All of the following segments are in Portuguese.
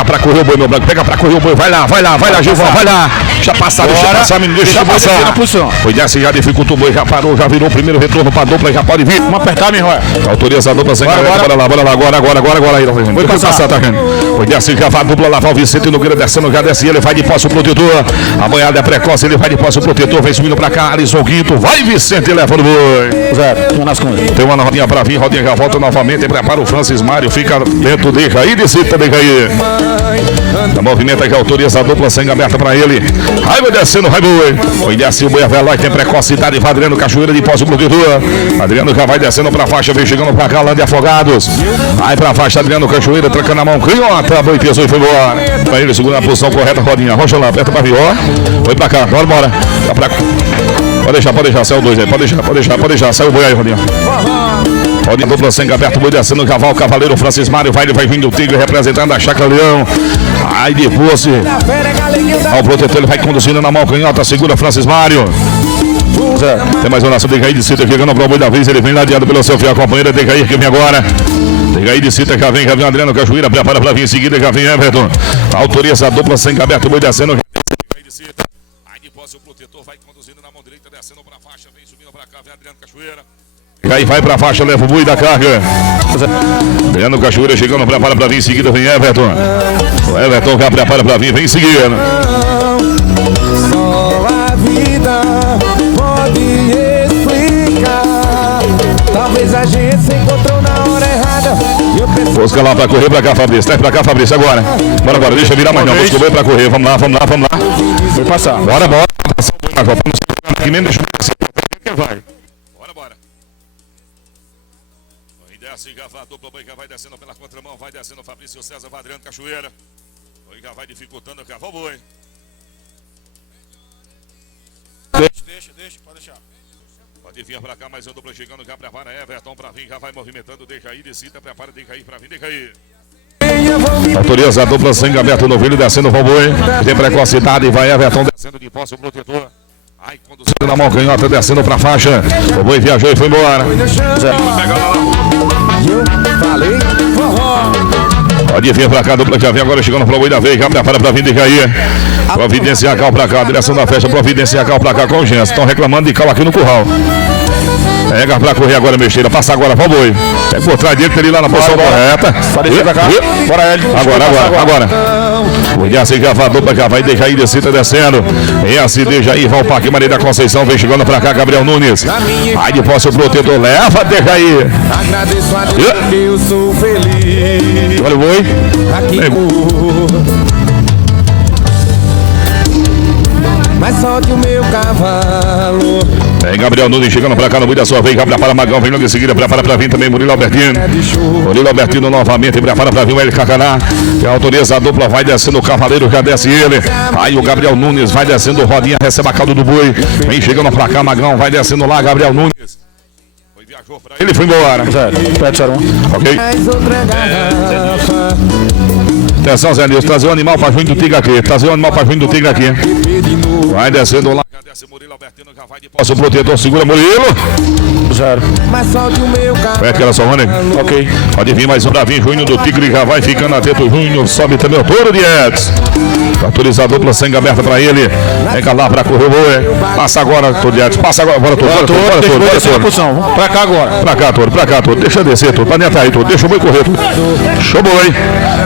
Pega pra correr o boi, meu branco. Pega pra correr o boi. Vai lá, Gilvão, vai lá. Deixa passar, menino. Deixa passar. Foi dessa, já dificultou o boi, já parou, já virou o primeiro retorno pra dupla, já pode vir. Vamos apertar, minha irmã. Autoriza a dupla sem careta. Bora lá, agora aí. Foi passar, tá vendo? Foi dessa, já vai a dupla lavar o Vicente Nogueira descendo, já desce, ele vai de posse o protetor. A banhada é precoce, ele vai de posse o protetor, vem subindo pra cá, Alisson Guito. Vai, Vicente, leva no boi. Tem uma rodinha pra vir, rodinha já volta novamente, prepara o Francis Mário, fica dentro, deixa aí, decida, deixa aí. Da movimenta que autoriza a dupla sem aberta pra ele. Vai descendo, vai boi. Foi desce o boi veloz, tem precocidade, vai Adriano Cachoeira de posse o protetor. Adriano já vai descendo pra faixa, vem chegando pra cá, Lande Afogados. Vai pra faixa, Adriano Cachoeira, trancando a mão, canhota, boi pesou e foi embora. Pra ele, segura a posição correta, rodinha, rocha lá, aperta pra vir, ó. Foi pra cá, bora. Tá pra... Pode deixar, saiu dois aí, pode deixar, saiu o boi aí, rodinha. Rodinha dupla sem aberto, boi descendo, cavalo, cavaleiro Francis Mário, vai vindo o Tigre representando a Chácara Leão. Aí depois, ao protetor, ele vai conduzindo na mão, canhota, segura Francis Mário. Tem mais uma nação, Decair de Cita chegando para o boi da vez, ele vem ladeado pelo seu fiel companheiro, Decair que vem agora. Decair de Cita, já vem Adriano Cachoeira, prepara para vir em seguida, já vem Everton. Autoriza a dupla sem aberto, boi descendo. Decair de Cita. Aí depois o protetor vai conduzindo na mão direita, descendo para a faixa, vem subindo para cá, vem Adriano Cachoeira. Aí vai pra faixa, leva o boi da carga. Adriano Cachoeira chegando, prepara pra vir em seguida, vem Everton. O Everton já prepara pra vir, vem em seguida. Só a vida pode explicar. Talvez a gente se encontrou na hora errada. Busca lá pra correr, pra cá, Fabrício. Traz pra cá, Fabrício, agora. Bora agora, deixa virar mais não. Busca o boi pra correr, vamos lá. Foi passar. Bora. Passar o boi na Copa. Aqui mesmo, deixa o boi. Bora. Desce, já vai, a dupla boi já vai descendo pela contramão, vai descendo Fabrício César, vai Adriano Cachoeira. Boi já vai dificultando, já vai o boi. Deixa, pode deixar. Pode vir pra cá, mais uma dupla chegando, já prepara Everton pra vir, já vai movimentando, deixa aí, decida, prepara, deixa aí pra vir, deixa aí. Autoriza a dupla sem aberto no vídeo, descendo o boi. Tem precocidade e vai Everton descendo de posse o protetor. Aí conduzindo na mão canhota, descendo pra faixa. O boi viajou e foi embora. Pode vir pra cá, dupla já vem agora chegando pro boi da vez, já prepara pra vir de cair. Providenciar cal pra cá, direção da festa, providenciar cal pra cá com urgência. Estão reclamando de cal aqui no curral. Pega pra correr agora, Mexeira, passa agora pro boi. Pega por trás dele, ele lá na posição correta. Bora ele. Agora. O Jaci já vai, dupla já vai, deixa aí, descida descendo. Esse deixa aí, vai o Parque Maria da Conceição, vem chegando pra cá, Gabriel Nunes. Aí de posse o protetor, leva, deixa aí. Agradeço a Deus que eu sou feliz. Olha o boi. Mas solte o meu cavalo. Vem Gabriel Nunes chegando pra cá no meio da sua vez, já prepara Magão, vem logo em seguida, prepara pra vir também Murilo Albertino. Murilo Albertino novamente, prepara pra vir o Hélio Cacaná. Que autoriza a dupla, vai descendo o Cavaleiro, já desce ele. Aí o Gabriel Nunes vai descendo, Rodinha recebe a caldo do boi. Vem chegando pra cá, Magão, vai descendo lá, Gabriel Nunes. Viajou pra ele, foi embora. Ok. Atenção, Zé Nilson, trazer o animal pra Juninho do Tigre aqui. Vai descendo lá. Desce Murilo Albertino, já vai de posse o protetor, segura Murilo. 0. Mas solte o meu cavalo. É aquela só, Rony? Ok. Pode vir mais um pra vir, Júnior do Tigre, já vai ficando atento, Júnior, sobe também o touro de Edson. Autorizar a dupla, sangue aberta pra ele. Vem lá pra correr o boi. Passa agora, touro de Edson, passa agora, bora touro. Pra cá agora. Pra cá, touro. Deixa descer, touro. Pra dentro aí, touro. Deixa o boi correr, touro. Show boi.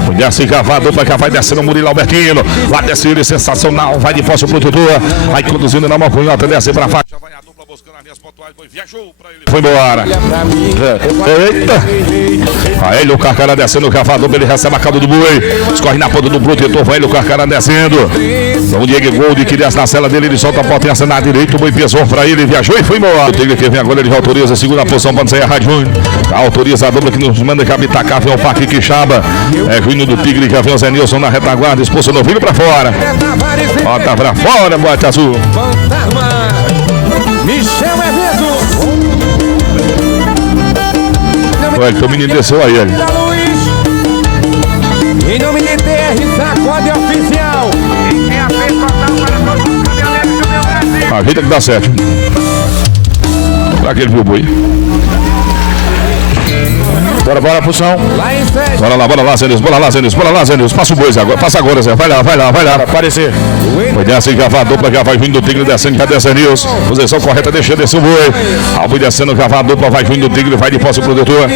Mulher se cavar, a dupla já vai descendo o Murilo Albertino. Lá desce ele, sensacional. Vai de posse o protetor. Vai conduzindo na mão, cunhota, desce pra faixa. Vai a dupla buscando as linhas pontuais. Viajou pra ele. Foi embora. Eita. Aí ele, o Carcará descendo o cavador. Ele recebe a caldo do boi. Escorre na ponta do protetor. Vai ele, o Carcará descendo. Então, Diego Gold, que desce na cela dele. Ele solta a potência na direita. O boi pesou pra ele. Viajou e foi embora. O Tigre que vem agora, ele já autoriza a segunda posição. Pode sair a Rádio Júnior. Autoriza a dupla que nos manda Cabitacar. Vem o Parque Quixaba. É Júnior do Tigre, já vem o Zé Nilson na retaguarda. Expulso o novinho pra fora. Bota pra fora, bote azul. Michel Evento. Olha, então o menino desceu aí, ele. Em nome de TR, sacode oficial. Quem a fez total para todos os caminhoneiros do meu Brasil. Ajeita que dá certo. Pra aquele viu o boi. Bora, posição. Lá em sede. Bora lá, Zenilson. Passa o boi, Zé. Passa agora, Zé. Vai lá. Aparecer. Foi desce, já vai a dupla, já vai vindo do Tigre, descendo, já desce Nilson. Posição correta, deixa descer o boi. Alvo descendo, já vai a dupla, vai vindo do Tigre, vai de posse o protetor.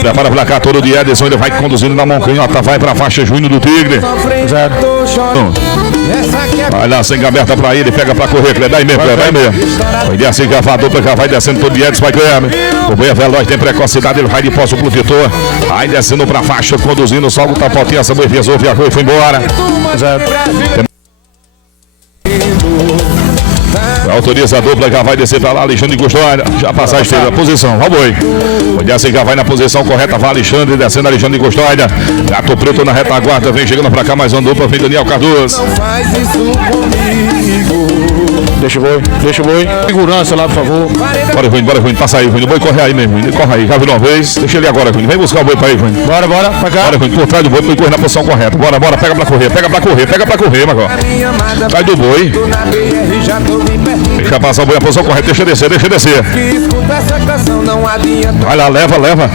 Prepara pra cá, todo de Edson, ele vai conduzindo na mão canhota, vai pra faixa, Juninho do Tigre. Vai lá, sem aberta pra ele, pega pra correr, Cleber, vai mesmo. Foi desce, já vai a dupla, já vai descendo todo de Edson, vai Cleber. O boi é veloz, tem precocidade, ele vai de posse o protetor. Vai descendo pra faixa, conduzindo, solta o tapotinho, essa boi pesou, viajou e foi embora. Autoriza a dupla, já vai descer pra lá, Alexandre de Custódia, já passar a esteira, posição, vai boi. Foi descer, já vai na posição correta, vai Alexandre, descendo Alexandre de Custódia. Gato Preto na retaguarda, vem chegando pra cá, mais uma dupla, vem Daniel Cardoso. Faz isso comigo. Deixa o boi. Segurança lá, por favor. Bora, Ruim, passa aí, Ruim. O boi corre aí mesmo, ele corre aí, já virou uma vez. Deixa ele agora, Ruim. Vem buscar o boi pra aí, Ruim. Bora, pra cá. Bora, Ruim, por trás do boi, corre na posição correta. Bora, pega pra correr, Marcão. Sai do boi. Deixa passar o boi na posição correta, deixa descer. Vai lá, leva.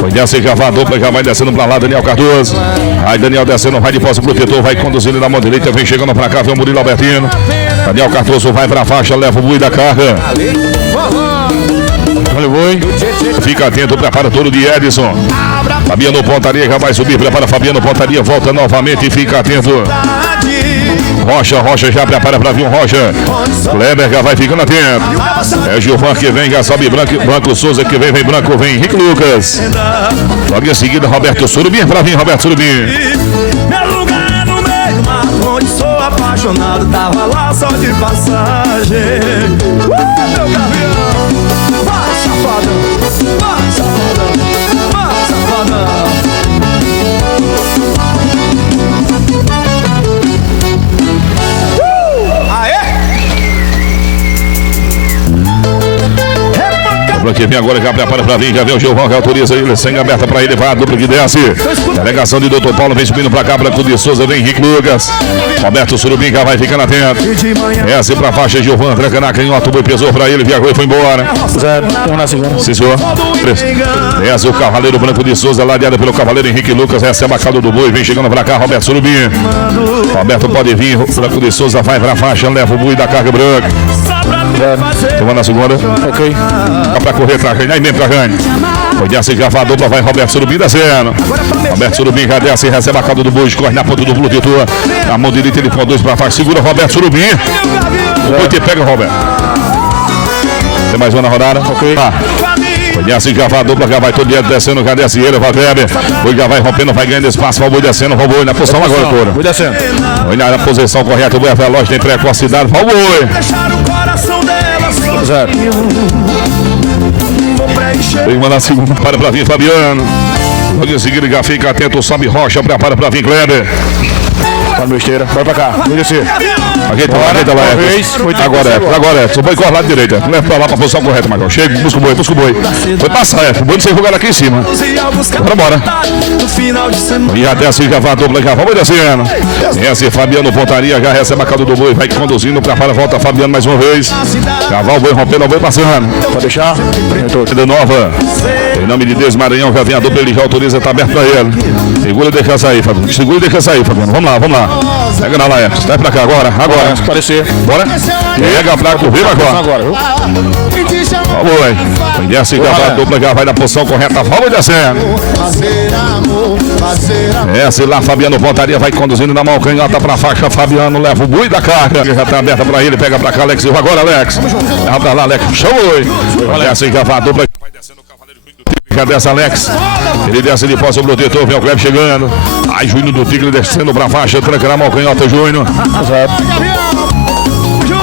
Foi descer, já vai a dupla, já vai descendo pra lá, Daniel Cardoso. Aí Daniel descendo, vai de posse pro protetor, vai conduzindo na mão direita, vem chegando pra cá, vem o Murilo Albertino. Daniel Cardoso vai pra faixa, leva o boi da carga. Olha o boi. Fica atento, prepara todo de Edson. Fabiano Pontaria já vai subir, prepara Fabiano Pontaria, volta novamente e fica atento. Rocha já prepara pra vir um Rocha. Kleber já vai ficando atento. É Gilvan que vem, já sobe Branco Souza que vem Branco, vem Henrique Lucas. Logo em seguida, Roberto Surubim, pra vir Roberto Surubim. Meu lugar é no meio mar, onde sou apaixonado, tava lá só de passagem. Meu gavião, vai safadão, vai safadão. Dupla que vem agora, já prepara pra vir, já vem o Gilvão, já autoriza ele, sem aberta pra ele, vai a dupla que desce. Delegação de Doutor Paulo, vem subindo pra cá, Branco de Souza, vem Henrique Lucas. Roberto Surubim já vai ficando atento. Desce pra faixa, Gilvão, tranca na canhota, o boi pesou pra ele, viajou e foi embora. 0, 1 na segunda. Sim, senhor. Desce o Cavaleiro Branco de Souza, ladeado pelo Cavaleiro Henrique Lucas, recebe a calda do boi, vem chegando pra cá, Roberto Surubim. Roberto pode vir, Branco de Souza vai pra faixa, leva o boi da carga branca. Tomando na segunda. Ok. Dá pra correr, Trajane, aí mesmo, Trajane. Foi desce, já vai a dupla, vai Roberto Surubim descendo. Roberto Surubim já desce, recebe a calda do boi, corre na ponta do protetor. Na mão direita ele conduz pra faixa, segura Roberto Surubim. O boi te pega, Roberto. Tem mais uma na rodada? Ok. Foi desce, já vai a dupla, já vai todo dia descendo, já desce ele, vai Weber. O boi já vai rompendo, vai ganhando espaço, vai o boi descendo, vai o boi na posição agora, Cora. Boi descendo. Foi na posição correta, o boi é veloz, tem precocidade, vai o boi. 0. Vem mandar a segunda, para pra vir Fabiano. Logo em seguida, já fica atento, sobe Rocha, prepara pra vir Kleber. Para meu esteira, vai pra cá, vou descer. Ajeita lá, agora é. O boi corre lá de direita. Leva pra lá pra posição correta, Marcão. Chega, busca o boi. Foi passar, o boi não sei jogar aqui em cima. Bora. E já desce, já vai a dupla, já vai descendo. Desce, Fabiano Pontaria, já recebe a calda do boi, vai conduzindo, prepara, volta Fabiano mais uma vez. Já vai o boi rompendo, o boi passando. Pode deixar. De nova. Em nome de Deus, Maranhão, já vem a dupla, ele já autoriza, tá aberto pra ele. Segura e deixa sair, Fabiano. Vamos lá. Pega na Laia, sai pra cá agora. Aparecer. Bora. Pega pra correr agora. Vamos, desce, já vai a dupla, já vai na posição correta. Vamos descendo. Desce lá, Fabiano Pontaria vai conduzindo na mão canhota pra faixa. Fabiano leva o boi da carga. Já tá aberta pra ele, pega pra cá, Alex. Agora, Alex. Leva pra lá, Alex. Puxa o boi. Desce, já vai a dupla. Vai descendo o Cavaleiro do Tigre. Já desce, Alex. Ele desce de posse, o protetor, vem o Kleber chegando. Aí, Júnior do Tigre descendo pra faixa, tranca na mão canhota, Júnior.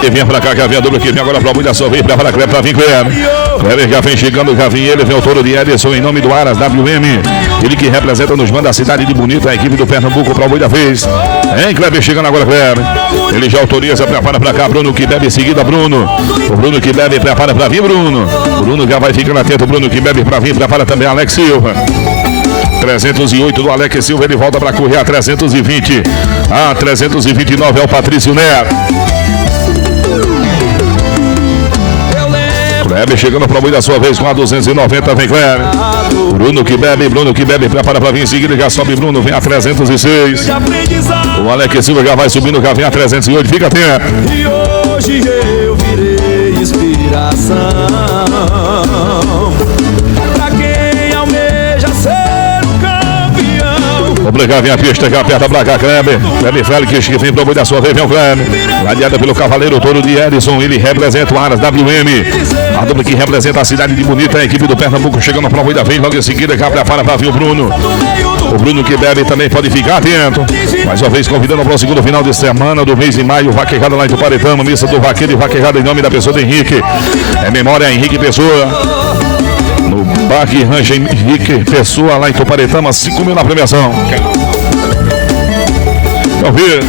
E vem pra cá, já vem a dupla que vem agora pra boi da sua vez, prepara Kleber pra vir Kleber. Kleber já vem chegando, já vem ele, vem o touro de Edson em nome do Aras WM. Ele que representa nos manda a cidade de Bonito, a equipe do Pernambuco pra boi da vez. Hein, Kleber chegando agora, Kleber. Ele já autoriza, prepara pra cá, Bruno que bebe em seguida, Bruno. O Bruno que bebe, prepara pra vir, Bruno. Bruno já vai ficando atento, Bruno que bebe pra vir, prepara também Alex Silva. 308 do Alex Silva, ele volta pra correr a 320. A 329 é o Patrício Neto. Kleber chegando para o da sua vez com a 290, vem Kleber. Bruno que bebe, prepara para vir em seguida, já sobe Bruno, vem a 306. O Alex Silva já vai subindo, já vem a 308, fica atento. E hoje eu virei inspiração pra quem almeja ser um campeão. Obrigado, vem a pista, já aperta pra cá, Kleber. Kleber Félix que vem pro da sua vez, vem o Kleber. Ladeada pelo Cavaleiro Touro de Edson, ele representa o Aras WM. A dupla que representa a cidade de Bonita, a equipe do Pernambuco chegando na prova da vez, logo em seguida já prepara para vir o Bruno. O Bruno que bebe também pode ficar atento. Mais uma vez convidando para o segundo final de semana do mês de maio, vaquejada lá em Tuparetama, missa do vaqueiro e vaquejada em nome da pessoa de Henrique. É memória a Henrique Pessoa. No Baque Rancho Henrique Pessoa lá em Tuparetama, 5 mil na premiação. Vamos ver.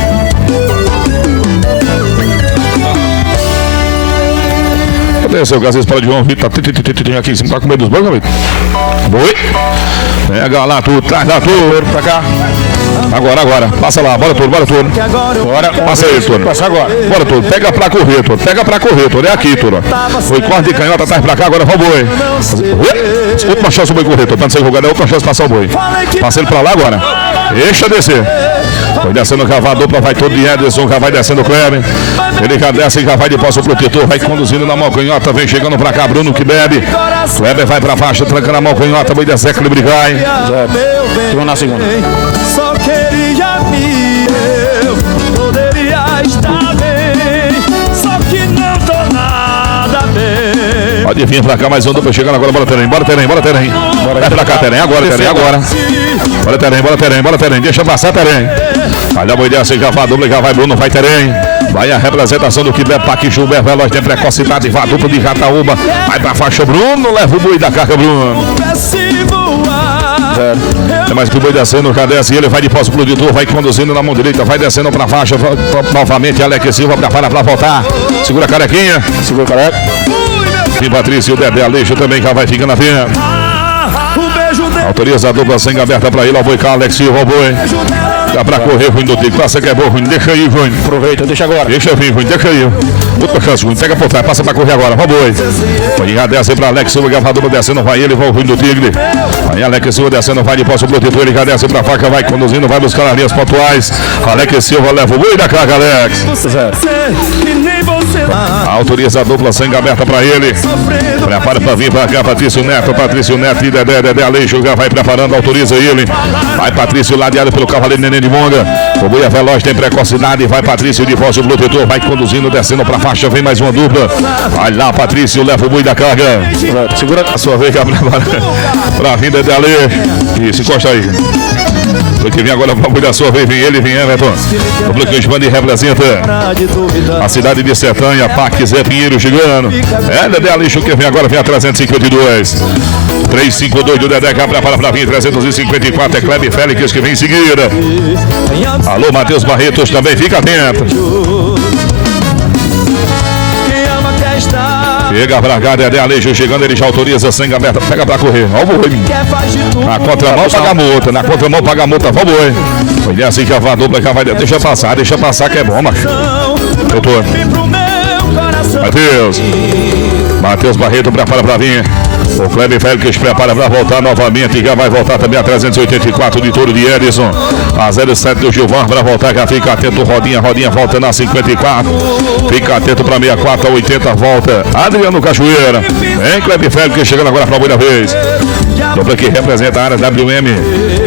Cadê seu Gazes para de João Vitor? Tá aqui em cima, tá com medo dos bancos, amigo? Boi. Pega lá, tu, traz lá, tu, pra cá. Agora. Passa lá, bora, Toro. Bora, passa aí, Toro. Passa agora. Bora, Toro. Pega pra correr, Toro. É aqui, Toro. Foi corte de canhota, traz pra cá, agora vai o boi. Última chance o boi correr, Toro. Pra não ser jogado, é outra chance de passar o boi. Passa ele pra lá agora. Deixa descer. Foi descendo o cavalo, dupla, vai todo de Ederson, já vai descendo o Kleber. Ele já desce, já vai de posse o protetor, vai conduzindo na mão canhota, vem chegando pra cá, Bruno que bebe. Kleber vai pra faixa, tranca na mão canhota, vai descer, Kleber cai. Vamos na segunda. Só queria eu poderia estar bem, só que não tô nada bem. Pode vir pra cá, mais um dupla chegando agora, bora Terem. Vai pra cá, Terem, agora. Bora Terem, deixa passar Terem. Olha a boi dessa, já vai dupla, já vai Bruno, vai Terem. Vai a representação do que der Paquixuber, Veloz, tem precocidade, vai dupla de Jataúba. Vai pra faixa, Bruno, leva o boi da carga, Bruno. É mais que o boi descendo, já desce, ele vai de posse pro editor, vai conduzindo na mão direita, vai descendo pra faixa, novamente Alex Silva prepara pra voltar. Segura a carequinha. E Patrício, o Dedé Aleixo também já vai ficando na pena. Autoriza a dupla sem aberta pra ele, ó, boi cá, Alex Silva, ó, boi. Dá pra correr, Ruim do Tico, passa que é bom, Ruim, deixa aí, Ruim. Aproveita, deixa agora. Deixa vir, Ruim, deixa aí. Outra chance, Ruim, pega por trás, passa pra correr agora, ó, boi. Vai já desce pra Alex Silva, a dupla descendo, vai ele, vai o Ruim do Tigre. Aí Alex Silva descendo, vai de posse o protetor, ele já desce pra faca, vai conduzindo, vai buscar as linhas pontuais. Alex Silva leva o boi da carga, Alex. Autoriza a dupla sangue aberta pra ele. Prepara pra vir pra cá, Patrício Neto e Dedé Aleixo já vai preparando, autoriza ele. Vai Patrício ladeado pelo Cavaleiro Neném de Monga. O boi é veloz, tem precocidade. Vai Patrício de voz, o protetor vai conduzindo, descendo pra faixa, vem mais uma dupla. Vai lá, Patrício, leva o boi da carga. Segura a sua vez, pra vir Dedé Aleixo. Isso, encosta aí. Que vem agora para o da sua vez, vem ele, vem Everton. O bloqueio Esbande representa a cidade de Sertanha, Parque Zé Pinheiro chegando. É Dedé Aleixo que vem agora, vem a 352. 352 do Dedé, cá prepara para vir 354. É Kleber Félix que vem em seguida. Alô, Matheus Barretos também, fica atento. Chega pra cá, Dedé Aleixo chegando, ele já autoriza, sangue aberta, pega pra correr, ó o boi. Na contramão paga multa, ó o boi. Foi assim que a dupla já vai, deixa passar que é bom, macho. Doutor. Matheus Barreto prepara pra vir. O Kleber Félix prepara para voltar novamente. Já vai voltar também a 384 de Touro de Edson. A 07 do Gilvan para voltar. Já fica atento. Rodinha volta na 54. Fica atento para 64, a 80 volta. Adriano Cachoeira. Vem Kleber Félix chegando agora para a boa vez. Dupla que representa a área WM.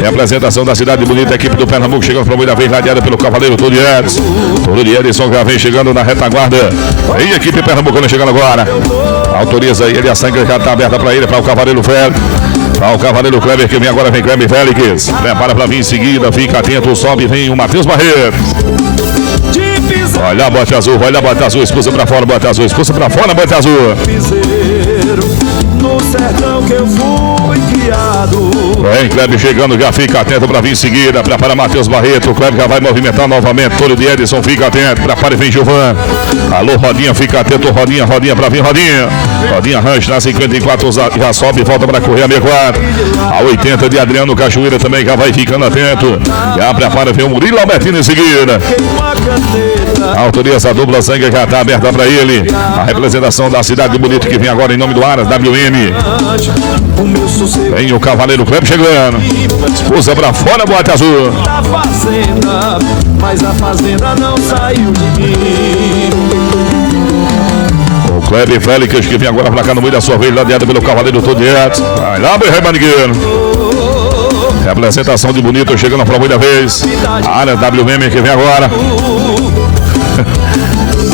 Representação da cidade bonita. Equipe do Pernambuco chegando para a boa vez. Ladeada pelo Cavaleiro Touro de Edson. Touro de Edson já vem chegando na retaguarda. Vem equipe Pernambucana chegando agora. Autoriza ele, a sangue já está aberta para ele, para o Cavaleiro Félix. Para o Cavaleiro Kleber que vem agora, vem Kleber Félix. Prepara para vir em seguida, fica atento, sobe, vem o Matheus Barreto. Vai lá, bote azul, expulsa para fora, bote azul, expulsa para fora, bote azul. No sertão que eu fui criado. Vem Kleber chegando, já fica atento para vir em seguida. Prepara Matheus Barreto, o Kleber já vai movimentar novamente. Touro de Edson, fica atento. Prepara e vem Gilvan. Alô, Rodinha, fica atento. Rodinha para vir, Rodinha. Rodinha Ranch na 54, já sobe e volta para correr a 64. A 80 de Adriano Cachoeira também já vai ficando atento. Já prepara, vem o Murilo Albertino em seguida. Autoriza a dupla sangue já está aberta para ele. A representação da cidade de Bonito que vem agora em nome do Aras WM. Vem o Cavaleiro Kleber chegando. Esposa para fora, boate azul. Da fazenda, mas a fazenda não saiu de mim. O Kleber Félix que vem agora para cá no meio da sua vez, ladeado pelo Cavaleiro Todiet. Vai lá, meu rei Manigueiro. Representação de Bonito chegando na prova da vez. A área WM que vem agora.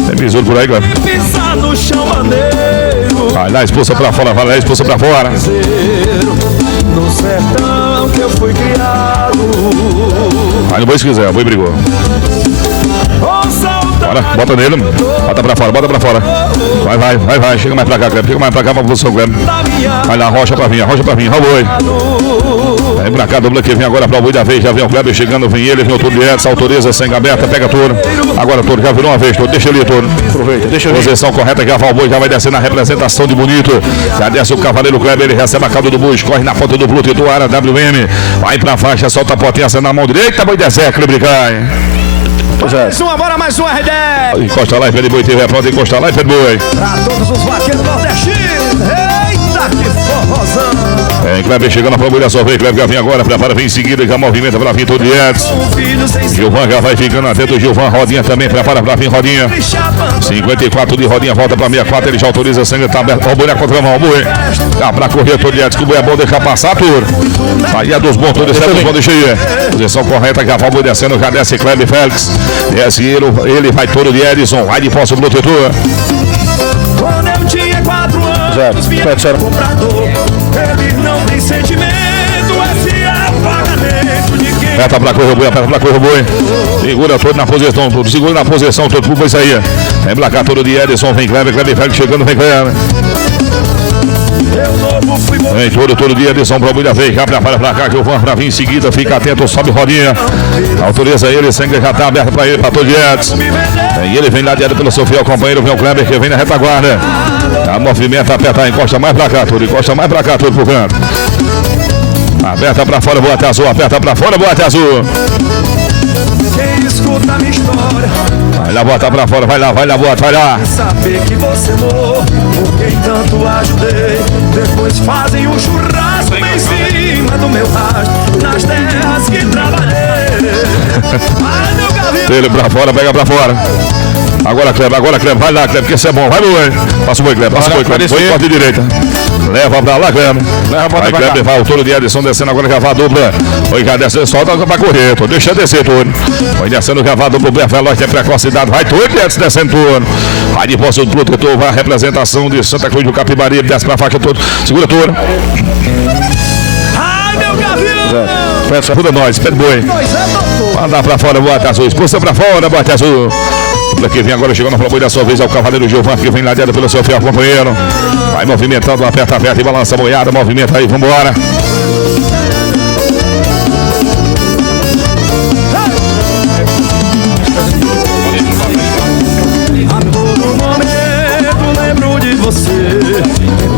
Tem besouro por aí, Kleber. Pisar no chão maneiro. Vai lá, expulsa pra fora, vai lá, expulsa pra fora. No sertão que eu fui criado. Vai no boi se quiser, o boi brigou. Bora, bota nele, bota pra fora, bota pra fora. Vai, chega mais pra cá, Kleber, chega mais pra cá pra posição, Kleber. Vai lá, rocha pra vir, rocha pra vir, rola o boi. Vem pra cá, dupla que vem agora pra o boi da vez, já vem o Kleber chegando, vem ele, vem o Toro de Edson, autoriza, sangue aberta, pega Toro. Agora Toro, já virou uma vez, Toro, deixa ele, Toro. Aproveita, deixa ele. Posição correta, já vai o boi, já vai descer na representação de Bonito. Já desce o Cavaleiro Kleber, ele recebe a cauda do boi, corre na ponta do Bluetooth do Ara WM. Vai pra faixa, solta a potência na mão direita, boi deserto, Kleber cai. Mais uma, bora mais uma, R10. Encosta lá, Fede Boi, tiver pronto, encosta lá, Fede Boi. Pra todos os vaqueiros nordestinos. Eita, que forrozão. Kleber chegando na prova da sua vez, Kleber já vem agora, prepara, vem em seguida, já movimenta pra vir todo de Edson. Gilvan já vai ficando atento, Gilvan, rodinha também, prepara pra vir rodinha. 54 de rodinha, volta pra 64, ele já autoriza, sangue tá aberto, ó, o boi na contramão, o boi. Tá pra correr todo de Edson, que o boi é bom deixar passar, Turo. Aí é dos bons, todos certos, pode deixar aí. Posição correta, já vai o boi descendo, já desce Kleber Félix. Desce ele vai todo de Edson, vai de posse pro tutor. Quando eu tinha 4 anos, vinha comprador. Ele não tem sentimento, esse é o pagamento de quem. Aperta pra correr o boi, aperta pra correr o boi. Segura todo na posição, todo. Segura na posição, todo pro boi sair. Vem pra cá todo de Edson, vem Kleber Félix chegando, vem Kleber. Vem todo dia, Edson pro boi da vez, já prepara pra cá, que eu vou pra vir em seguida, fica atento, sobe rodinha. Autoriza ele, sangue já tá aberto pra ele, pra todo Edson. E ele vem ladeado pelo seu fiel companheiro, vem o Kleber que vem na retaguarda. A movimenta, aperta, encosta mais pra cá, tudo, encosta mais pra cá, tudo pro canto. Aperta pra fora, boate azul, aperta pra fora, boate azul. Quem escuta a minha história, vai lá, bota pra fora, vai lá, boate, vai lá. Saber que você morreu, por quem tanto ajudei. Depois fazem um churrasco em cima do meu rastro, nas terras que trabalhei. Ai, meu gavião. Ele pra fora, pega pra fora. Agora, Kleber, vai lá, Kleber, que isso é bom, vai, boi. Passa o boi, Kleber, passa o boi, Kleber, boi, corte de direita. Leva pra lá, Kleber. Vai, Kleber, vai o Toro de Edson descendo agora, já vai a dupla. Oi, já descendo, solta pra correr, Toro, deixa descer, Toro. Vai descendo, já vai a dupla, veloz, tem precocidade, vai Toro de Edson descendo, Toro. Vai de posse do protetor, vai a representação de Santa Cruz do Capibari, desce pra faixa, Toro. Segura, Toro. Ai, meu gavião. Segura nós, pede boi. Manda pra fora, boate azul, expulsa pra fora, boate azul. Que vem agora chegando na prova da sua vez, é o Cavaleiro Gilvan, que vem ladeado pelo seu fiel companheiro. Vai movimentando, aperta e balança a boiada, movimenta aí, vambora. A todo momento lembro de você.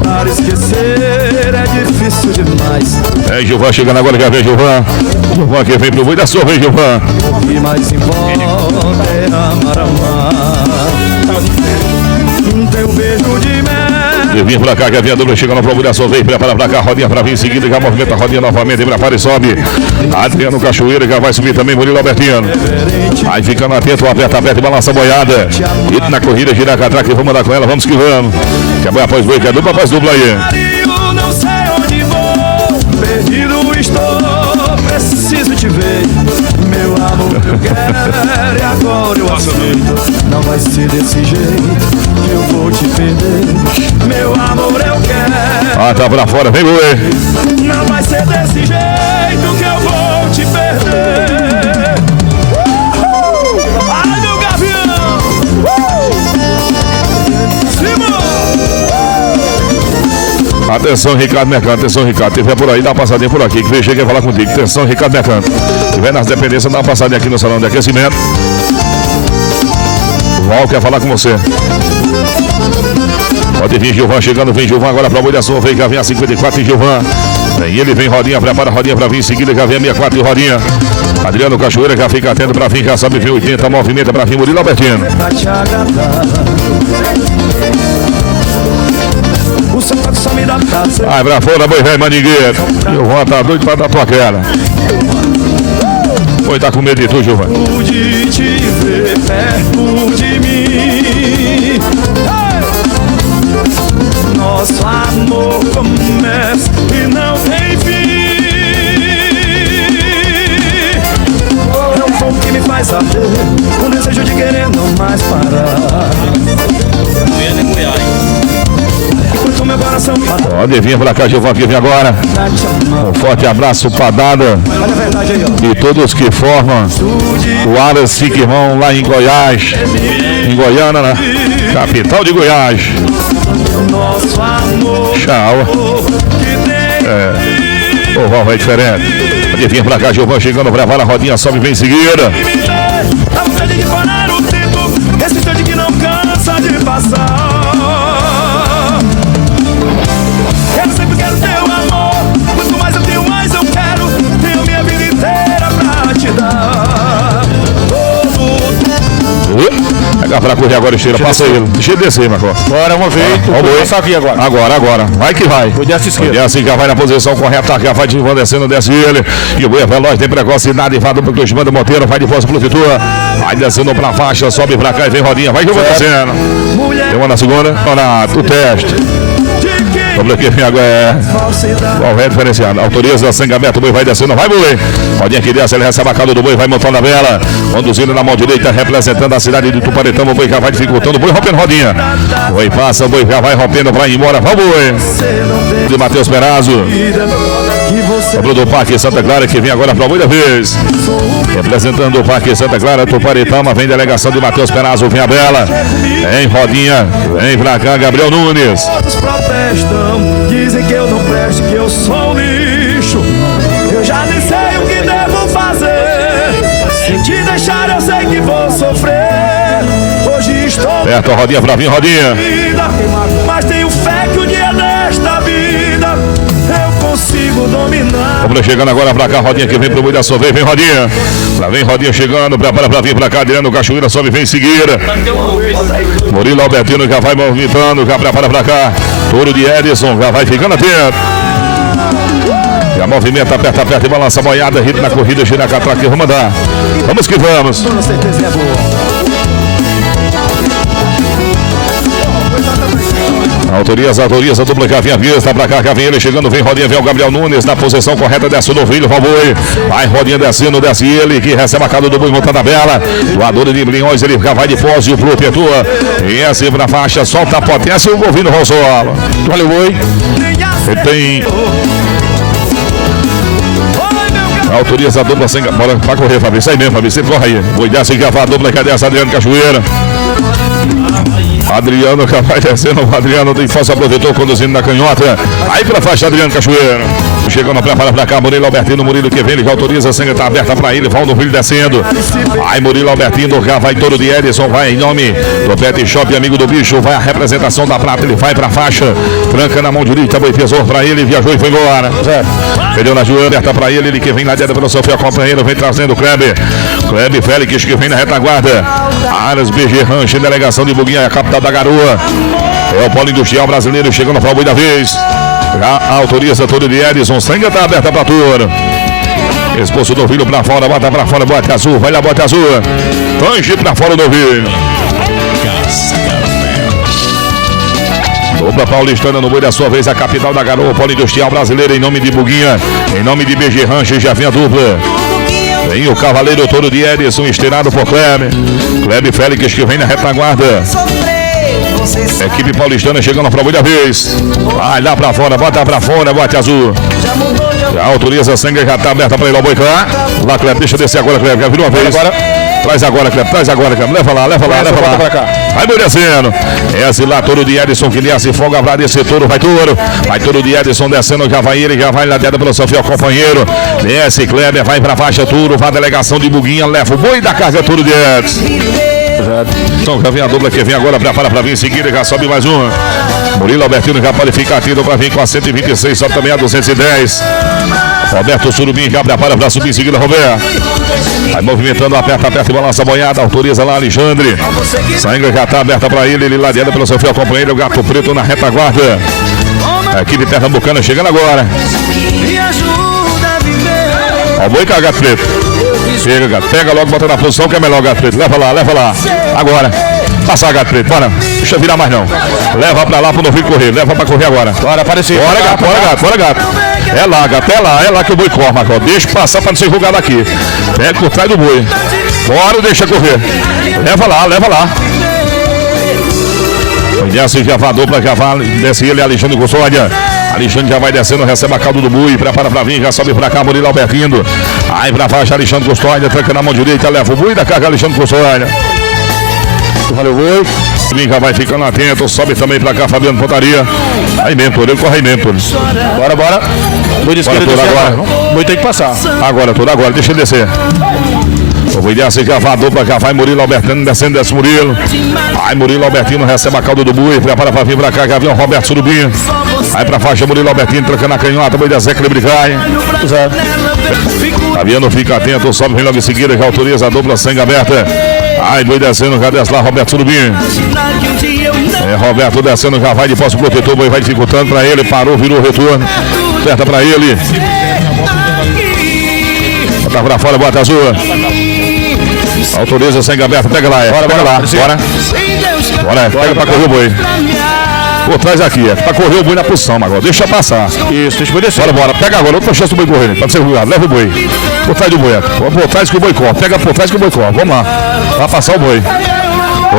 Para esquecer é difícil demais. É Gilvan chegando agora, quer ver Gilvan? Gilvan que vem pro boi da sua vez, Gilvan. O que mais importa é amar. Teu beijo de mel. E vem pra cá, quer vir a dupla chegando na prova da sua vez, prepara pra cá, rodinha pra vir em seguida, já movimenta a rodinha novamente, prepara e sobe. Adriano Cachoeira já vai subir também, Murilo Albertino. Aí ficando atento, aperta e balança a boiada. E na corrida, gira a catraca e vamos andar com ela, vamos que vamos. Quer boi após boi, quer dupla após dupla aí. Não sei onde vou, perdido estou, preciso te ver. Meu amor, eu quero e agora eu aceito. Não vai ser desse jeito que eu vou te perder. Meu amor, eu quero. Ah, tá pra fora, vem boi. Não vai ser desse jeito que eu vou te perder. Ai, meu gavião. Atenção, Ricardo Mercante, atenção, Ricardo. Tiver por aí, dá uma passadinha por aqui, que veio, cheguei a falar contigo. Atenção, Ricardo Mercante. Tiver nas dependências, dá uma passadinha aqui no salão de aquecimento. Val quer falar com você. Pode vir, Gilvan chegando, vem Gilvan agora pra boi da sua, vem cá, vem a 54 em Gilvan. Vem ele, vem Rodinha, prepara a Rodinha pra vir em seguida, já vem a 64 e Rodinha. Adriano Cachoeira já fica atento pra vir, já sabe, vem 80, movimenta pra vir Murilo Albertino. Pra te agradar. O sapato só me dá prazer. Vai pra fora, boi velho, mandingueiro. Gilvan tá doido pra dar tua cara. Boi tá com medo de tu, Gilvan. De te ver perto de mim. Nosso amor começa e não tem fim. É um fogo que me faz arder, um desejo de querer não mais parar. Enquanto meu coração Pode vir pra cá, Gilvan, que vem agora. Um forte abraço pra Dada olha a verdade aí, ó. e todos que formam o Aras Siquimão lá em Goiás. Em Goiânia, né? Capital de Goiás. Nosso amor Tchau. que tem O Val é diferente. Pode vir pra cá, Gilvan, chegando pra a rodinha, sobe bem em seguida. a vontade de parar o tempo, esse instante que não cansa de passar. Quero sempre, quero teu amor. Quanto mais eu tenho, mais eu quero. Tenho minha vida inteira pra te dar. Pega pra correr agora, Esteira, passa ele. Deixa ele descer, Marco. Bora, uma vez. Vou passar aqui agora. Agora. Vai que vai. Vou dessa esquerda. E assim já vai na posição correta, já vai de Ivan descendo, desce ele. E o boi é veloz, tem precocidade, vai do Cosmando Monteiro, vai de força pro Titua. Vai descendo pra faixa, sobe pra cá e vem Rodinha. Vai que eu vou descendo. Tem uma na segunda, o teste. Vamos aqui, agora Qual é diferenciado? Autoriza a sangamento, o boi vai descendo, vai boi. Rodinha que desce, ele recebe a calda do boi, vai montando a vela. Conduzindo na mão direita, representando a cidade de Tuparetama. O boi já vai dificultando, o boi rompendo Rodinha. O boi passa, o boi já vai rompendo pra ir embora. Vamos, boi. De Matheus Perazzo. Sobre do Parque Santa Clara, que vem agora pra boi da vez. Representando o Parque Santa Clara, Tuparetama, vem delegação de Matheus Perazzo, vem a Bela. Vem Rodinha, vem pra cá, Gabriel Nunes. Todos protestam, dizem que eu não presto, que eu sou um lixo. Eu já nem sei o que devo fazer. Se te deixar eu sei que vou sofrer. Hoje estou Perto a Rodinha pra vir, Rodinha. vida, mas tenho fé que o dia desta vida eu consigo dominar. Vamos chegando agora pra cá, Rodinha que vem pro meio da sua vez, vem Rodinha. Lá vem Rodinha chegando, prepara pra vir pra cá, Adriano Cachoeira, sobe, vem em seguida. Murilo Albertino já vai movimentando, já prepara pra cá. Touro de Edson, já vai ficando atento. Já movimenta, aperta e balança a boiada, ritmo na corrida, gira a catraca e vamos andar. Vamos que vamos. Com certeza é boa. Autoriza, dupla Cavinha vista pra cá, Cavinha ele chegando, vem Rodinha, vem o Gabriel Nunes na posição correta, desce o novilho, vai o boi, vai Rodinha descendo, desce ele, que recebe a calda do boi, montando a bela, doador de milhões, ele já vai de pose, o protetor, e assim pra faixa, solta a potência, o bovino roçou. Olha o boi, ele tem... Autoriza a dupla sem... Bora pra correr, Fabrício, isso aí mesmo, Fabrício, você corre aí, boi desce, que a dupla, cadê essa Adriano Cachoeira? Adriano que vai descendo, o Adriano tem força protetor conduzindo na canhota. Aí pela faixa, Adriano Cachoeira. Chegando pra cá, Murilo Albertino, Murilo que vem, ele já autoriza, a sangue tá aberta pra ele, vai o novilho descendo. Aí Murilo Albertino, já vai todo de Edson, vai em nome do Pet Shop, amigo do bicho, vai a representação da prata, ele vai pra faixa, tranca na mão direita, boi pesou pra ele, viajou e foi embora. Perdeu na joelha, aberta pra ele que vem na dieta pelo seu fiel companheiro, vem trazendo o Kleber Félix, que vem na retaguarda. Aras BG Ranch, delegação de Buguinha, a capital da Garoa. É o polo industrial brasileiro chegando para o boi da vez. Já autoriza todo de Edson, sangue tá aberta pra touro. Expulso do filho pra fora, bota pra fora, bote azul, vai lá, bote azul. Tange pra fora do filho. Dupla paulistana no boi da sua vez, a capital da Garoa, polo industrial brasileiro, em nome de Buguinha, em nome de BG Ranch, já vem a dupla. Vem o cavaleiro todo de Edson, estirado por Kleber Félix, que vem na retaguarda. Equipe paulistana chegando para o boi da vez. Vai lá pra fora, bota pra fora, bote azul. Já autoriza, sangue já tá aberta para ele, o boi cá. Lá, Kleber, deixa eu descer agora, Kleber, virou uma vez. Traz agora, Kleber, leva lá. Vai boi descendo. Esse lá, touro de Edson, que desce, folga pra descer, touro, vai touro. Vai touro de Edson descendo, já vai ele, já vai ladeada pelo seu fiel companheiro. Desce, Kleber, vai pra faixa, touro, vai a delegação de Buguinha, leva o boi da carga, touro de Edson. Então já vem a dupla que vem agora, prepara pra vir em seguida, já sobe mais uma. Murilo Albertino já pode ficar atento para vir com a 126, só também a 210. Roberto Surubim já prepara para subir em seguida, Roberto. Vai movimentando, aperta e balança a boiada. Autoriza lá, Alexandre. Sangue já está aberta para ele ladeado pelo seu fiel companheiro, o Gato Preto na retaguarda. A equipe pernambucana chegando agora. Ó o boi com a Gato Preto. Chega, Gato. Pega logo, bota na posição que é melhor, Gato Preto. Leva lá. Agora. Passar, Gato Preto. Bora. Deixa virar mais não. Leva pra lá pro novinho correr. Leva pra correr agora. Bora, aparecer. Bora, Gato. É lá, Gato. É lá que o boi corre, Marcão. Deixa passar pra não ser julgado aqui. Pega por trás do boi. Bora, deixa correr. Leva lá. Desce já vai, dupla, já vai. Desce ele, Alexandre Custódia. Alexandre já vai descendo, recebe a caldo do boi. Prepara pra vir, já sobe pra cá, Murilo Albertino. Aí pra baixo, Alexandre Custódia. Tranca na mão direita, leva o boi da carga, Alexandre Custódia. Valeu, boi. Já vai ficando atento, sobe também pra cá, Fabiano Pontaria. Aí mesmo, ele corre aí mesmo. Bora. Boi de esquerda agora. O boi tem que passar. Agora, deixa ele descer. O boi desce, já vai a dupla, já vai Murilo Albertino, desce Murilo. Aí Murilo Albertino recebe a caldo do boi, prepara pra vir pra cá, já vem o Roberto Surubim. Aí pra faixa, Murilo Albertino, trocando a canhota, boi da Zeca Lebricai. Fabiano fica atento, sobe, vem logo em seguida, já autoriza a dupla, sangue aberta. Ai, boi descendo, já desce lá, Roberto Surubim. Roberto descendo, já vai de posse protetor, boi vai dificultando pra ele, parou, virou o retorno. Aperta pra ele. Bota pra fora, bota azul. Autoriza, sangue aberto, pega lá, Bora. Pega pra correr o boi. Por trás aqui, pra correr o boi na posição, agora. Deixa passar. Isso, deixa o boi descer. Bora. Pega agora, outra chance do boi correr. Pode ser jogado, leva o boi. Por trás do boi, por trás que o boi corre. Pega por trás que o boi corre. Vamos lá. Vai passar o boi.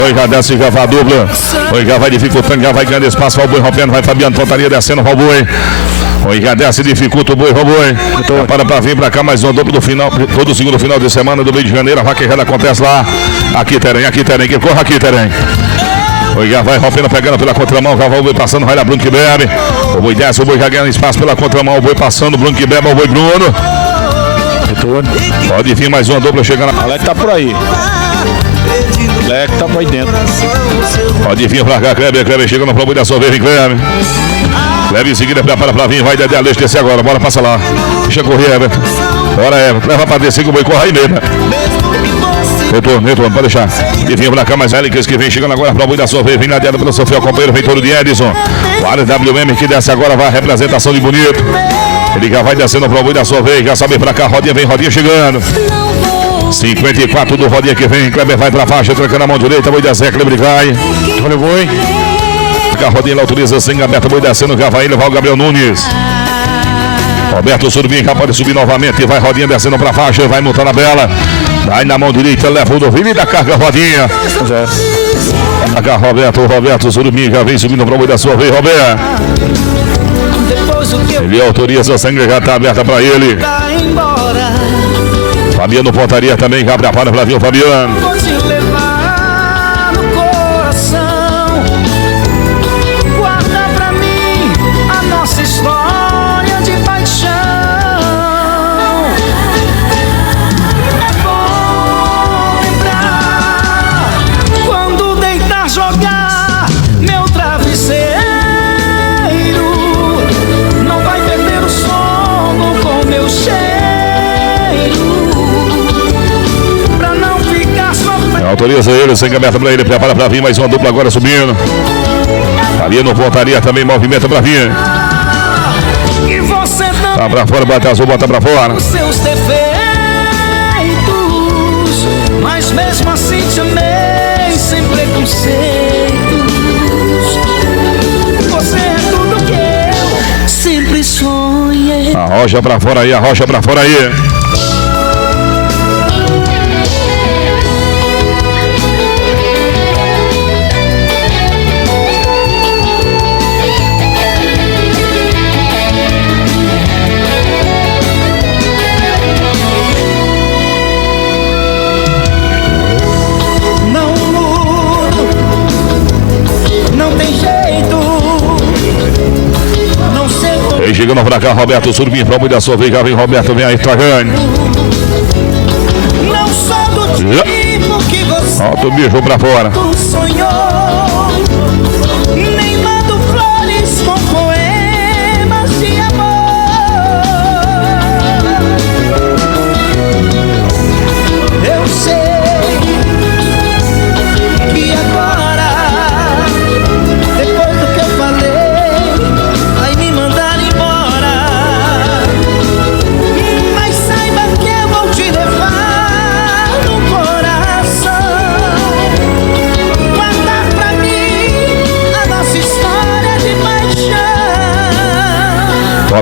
Oi, já desce, já vai a dupla. Oi, já vai dificultando, já vai ganhando espaço. Vai o boi rompendo, vai Fabiano Pontaria descendo, vai o boi. Oi, já desce, dificulta o boi, boi. Para vir pra cá, mais um duplo do final, todo segundo final de semana do Rio de Janeiro. A vaquejada acontece lá. Aqui, Terem, que corra aqui, Terem. Oi, já vai rompendo, pegando pela contramão, já vai o boi passando, vai lá, Bruno que bebe. O boi desce, o boi já ganha espaço pela contramão, o boi passando, Bruno que bebe, o boi Bruno. Pode vir mais uma dupla chegando. Alex tá por aí. Alex tá por aí dentro. Pode vir pra cá, Kleber chegando pro boi da sua vez, vem Kleber. Leve em seguida, prepara pra vir, vai Dedé Aleixo descer agora, bora, passa lá. Deixa correr, Everton. Bora, Everton, leva pra descer que o boi corre aí mesmo. Retorno, pode deixar. E vem pra cá, mais Hélix que vem chegando agora pra boi da sua vez, vem ladeado pelo seu fiel companheiro, Veitor de Edson. O Ares WM que desce agora, vai a representação de bonito. Ele já vai descendo pro boi da sua vez, já sobe pra cá, rodinha chegando. 54 do rodinha que vem, Kleber vai pra faixa, trocando a mão direita, boi da Zeca, Kleber cai. Olha o boi. A rodinha autoriza, sem aberta, boi descendo, já vai ele, vai o Gabriel Nunes. Roberto Surubim já pode subir novamente, vai rodinha descendo pra faixa, vai montando a bela. Vai na mão direita, leva o novinho e da carga rodinha. Cá, Roberto Surubim já vem subindo pro boi da sua vez, Roberto. Ele autoriza, a sangue já tá aberta pra ele. Fabiano Pontaria também já prepara pra vir o Fabiano. Autoriza ele, sem aberta pra ele, prepara pra vir mais uma dupla agora subindo. Fabiano Pontaria também movimenta pra vir. Tá pra fora, bota azul, bota pra fora. Seus defeitos, mas mesmo assim te amei sem preconceitos. Você é tudo que eu sempre sonhei. Arrocha pra fora aí, arrocha pra fora aí. Chegando pra cá, Roberto Surubim, pra da sua vez, já vem Roberto, vem aí, Tragani. Não sou do tipo que você beijou pra fora. sonhou, nem mando flores.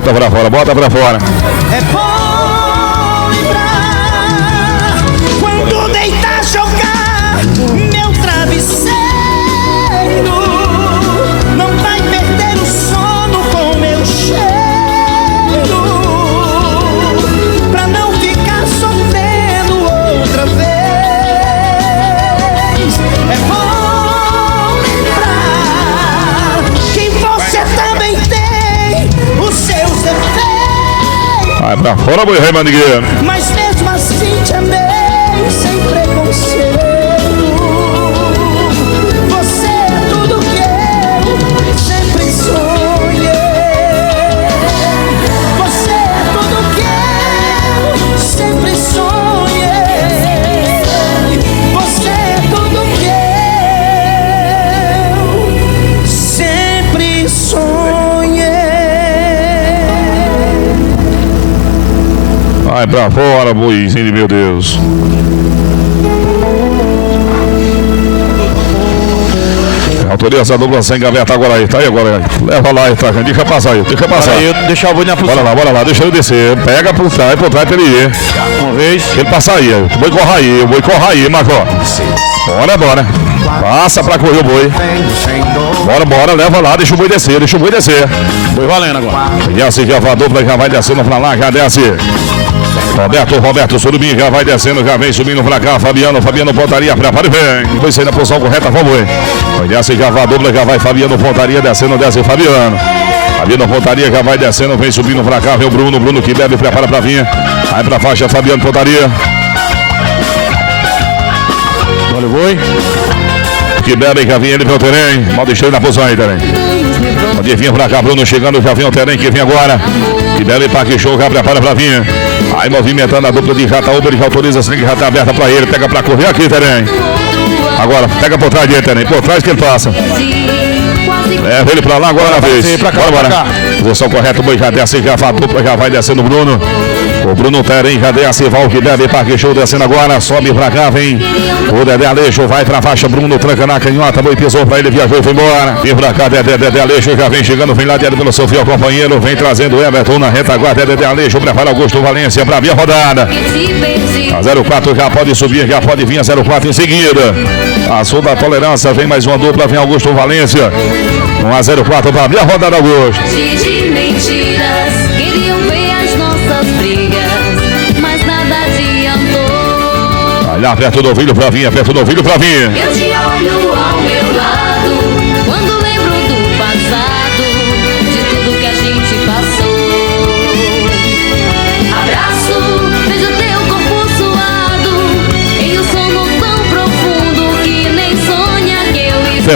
Bota pra fora, bota pra fora. É bom lembrar quando deitar, jogar meu travesseiro. Não vai perder o sono com meu cheiro, pra não ficar sofrendo outra vez. É bom lembrar que você também tem os seus defeitos. Vai pra fora, boi rei, mandigueiro. Mas mesmo assim te amei sem preconceito. Você é tudo que eu sempre sonhei. Você é tudo que eu sempre sonhei. Você é tudo que eu sempre sonhei. Vai pra fora, boizinho, meu Deus. Autoriza a dupla sem gaveta agora aí. Tá aí agora aí. Leva lá aí, Tracan. Deixa passar aí. Deixa passar. Aí, deixar o boi na posição. Bora lá. Deixa ele descer. Pega por trás pra ele ir. Uma vez. Ele passa aí. O boi corre aí, Marcó. Bora. Passa pra correr o boi. Bora, leva lá. Deixa o boi descer. Boi valendo agora. E assim já vai a dupla, já vai descendo pra lá, já desce. Roberto Surubim já vai descendo, já vem subindo pra cá. Fabiano Pontaria, prepara e vem. Foi sair na posição correta, vamos. Vai desce, já vai a dupla, já vai Fabiano Pontaria descendo, desce Fabiano Pontaria já vai descendo, vem subindo pra cá. Vem o Bruno que bebe, prepara pra vir. Aí pra faixa, Fabiano Pontaria. Olha o boi. Que bebe, já vem ele, vem o Terém. Mal deixou ele na posição aí, Terém. Pode vir pra cá, Bruno chegando, já vem o Terém, que vem agora. Que bebe, Parque Show, já prepara pra vir. Aí movimentando a dupla de Jataúba, ele já autoriza assim que já tá aberta pra ele. Pega pra correr aqui, Terém. Agora, pega por trás dele, Terém. Por trás que ele passa. Leva ele pra lá agora na vez. Bora. Posição correta, o boi já desce, já a dupla, já vai descendo o Bruno. O Bruno Terém já desce, vai o que deve, Parque Show descendo agora, sobe pra cá, vem. O Dedé Aleixo vai pra faixa, Bruno tranca na canhota, boi pisou pra ele, viajou e foi embora. Vem pra cá, Dedé Aleixo já vem chegando, vem lá dentro pelo seu fiel companheiro, vem trazendo o Everton na retaguarda, Dedé Aleixo, prepara Augusto Valência pra vir a rodada. A 04 já pode subir, já pode vir a 04 em seguida. A sul da tolerância, vem mais uma dupla, vem Augusto Valência. 1 a 04 pra abrir a rodada, Augusto. Olha perto do ouvido pra vir, Eu te olho ao meu lado, quando lembro do passado, de tudo que a gente passou. Abraço, vejo teu corpo suado, em um sono tão profundo que nem sonha que eu estou.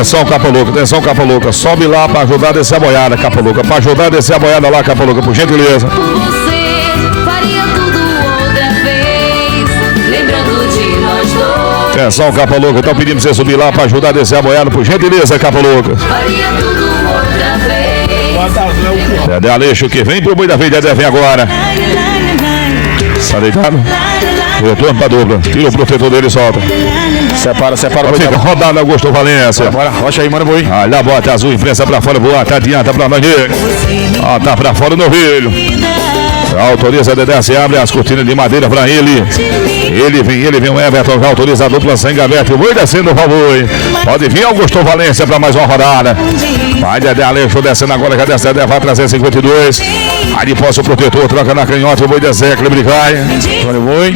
Atenção, Capa Louca, sobe lá pra ajudar a descer a boiada, Capa Louca, pra ajudar a descer a boiada lá, Capa Louca, por gentileza. Por você, faria tudo outra vez, lembrando de nós dois. Atenção, Capa Louca, então pedimos você subir lá pra ajudar a descer a boiada, por gentileza, Capa Louca. Faria tudo outra vez. Dedé Aleixo que vem pro boi da vez, Dedé vem agora. Tá deitado? Retorno pra dupla, tira o protetor dele e solta. Separa. Fica rodada, Augusto Valência. Bora, rocha aí, mano, boi. Olha a bota azul, imprensa pra fora, boa, tá adianta pra nós. Tá pra fora o novilho. Autoriza Dedé, se abre as cortinas de madeira pra ele. Ele vem o Everton, já autoriza a dupla sem gaveta. O boi descendo o favor. Pode vir Augusto Valência pra mais uma rodada. Vai Dedé Aleixo descendo agora, já desce Dedé, vai trazer 52. Aí de posse o protetor, troca na canhota, o boi desce, equilíbrio cai. Olha o boi.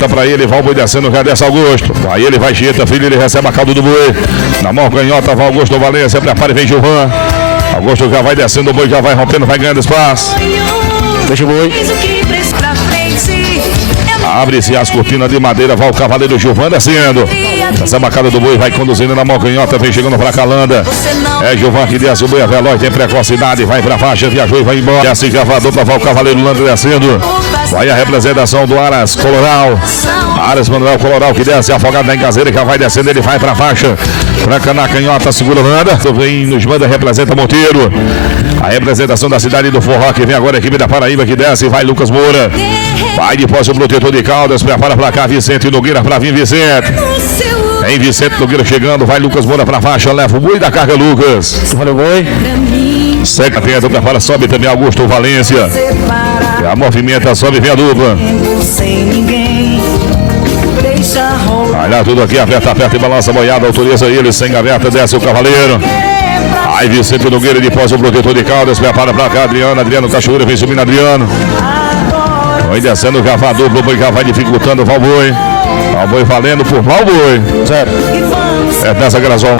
Tá pra ele, vai o boi descendo, já desce Augusto. Aí ele vai Chieta, filho, ele recebe a caldo do boi. Na mão canhota, vai Augusto Valência, prepara e vem Gilvan. Augusto já vai descendo, o boi já vai rompendo, vai ganhando espaço. Deixa o boi. Abre-se as cortinas de madeira, vai o cavaleiro Gilvan descendo. Essa bacana do boi vai conduzindo na mão canhota, vem chegando pra Calanda. É Gilvan que desce, o boi é veloz, tem precocidade, vai pra faixa, viajou e vai embora. Desce gravador pra vai o cavaleiro Lando descendo. Vai a representação do Aras Coloral. Aras Manuel Coloral que desce, afogado na engazeira, que vai descendo, ele vai pra faixa. Tranca na canhota, segura Landa. Vem nos manda, representa Monteiro. A representação da cidade do Forró que vem agora, a equipe da Paraíba que desce, vai Lucas Moura. Vai de posse o protetor de Caldas, prepara pra cá Vicente Nogueira pra vir Vicente. Vem Vicente Nogueira chegando, vai Lucas Moura pra faixa, leva o boi da carga Lucas. Olha o boi. Segue atento pra fora, sobe também Augusto Valência. E a movimenta, sobe, vem a dupla. Vai lá tudo aqui, aperta e balança a boiada, autoriza ele, sem gaveta, desce o cavaleiro. Aí Vicente Nogueira de pós o protetor de Caldas, prepara pra cá, Adriano Cachoeira, vem subindo Adriano. Vai descendo o cavalo duplo, o boi já vai dificultando o Valboi. Valboi valendo por Valboi. Zero. É dessa Grazol.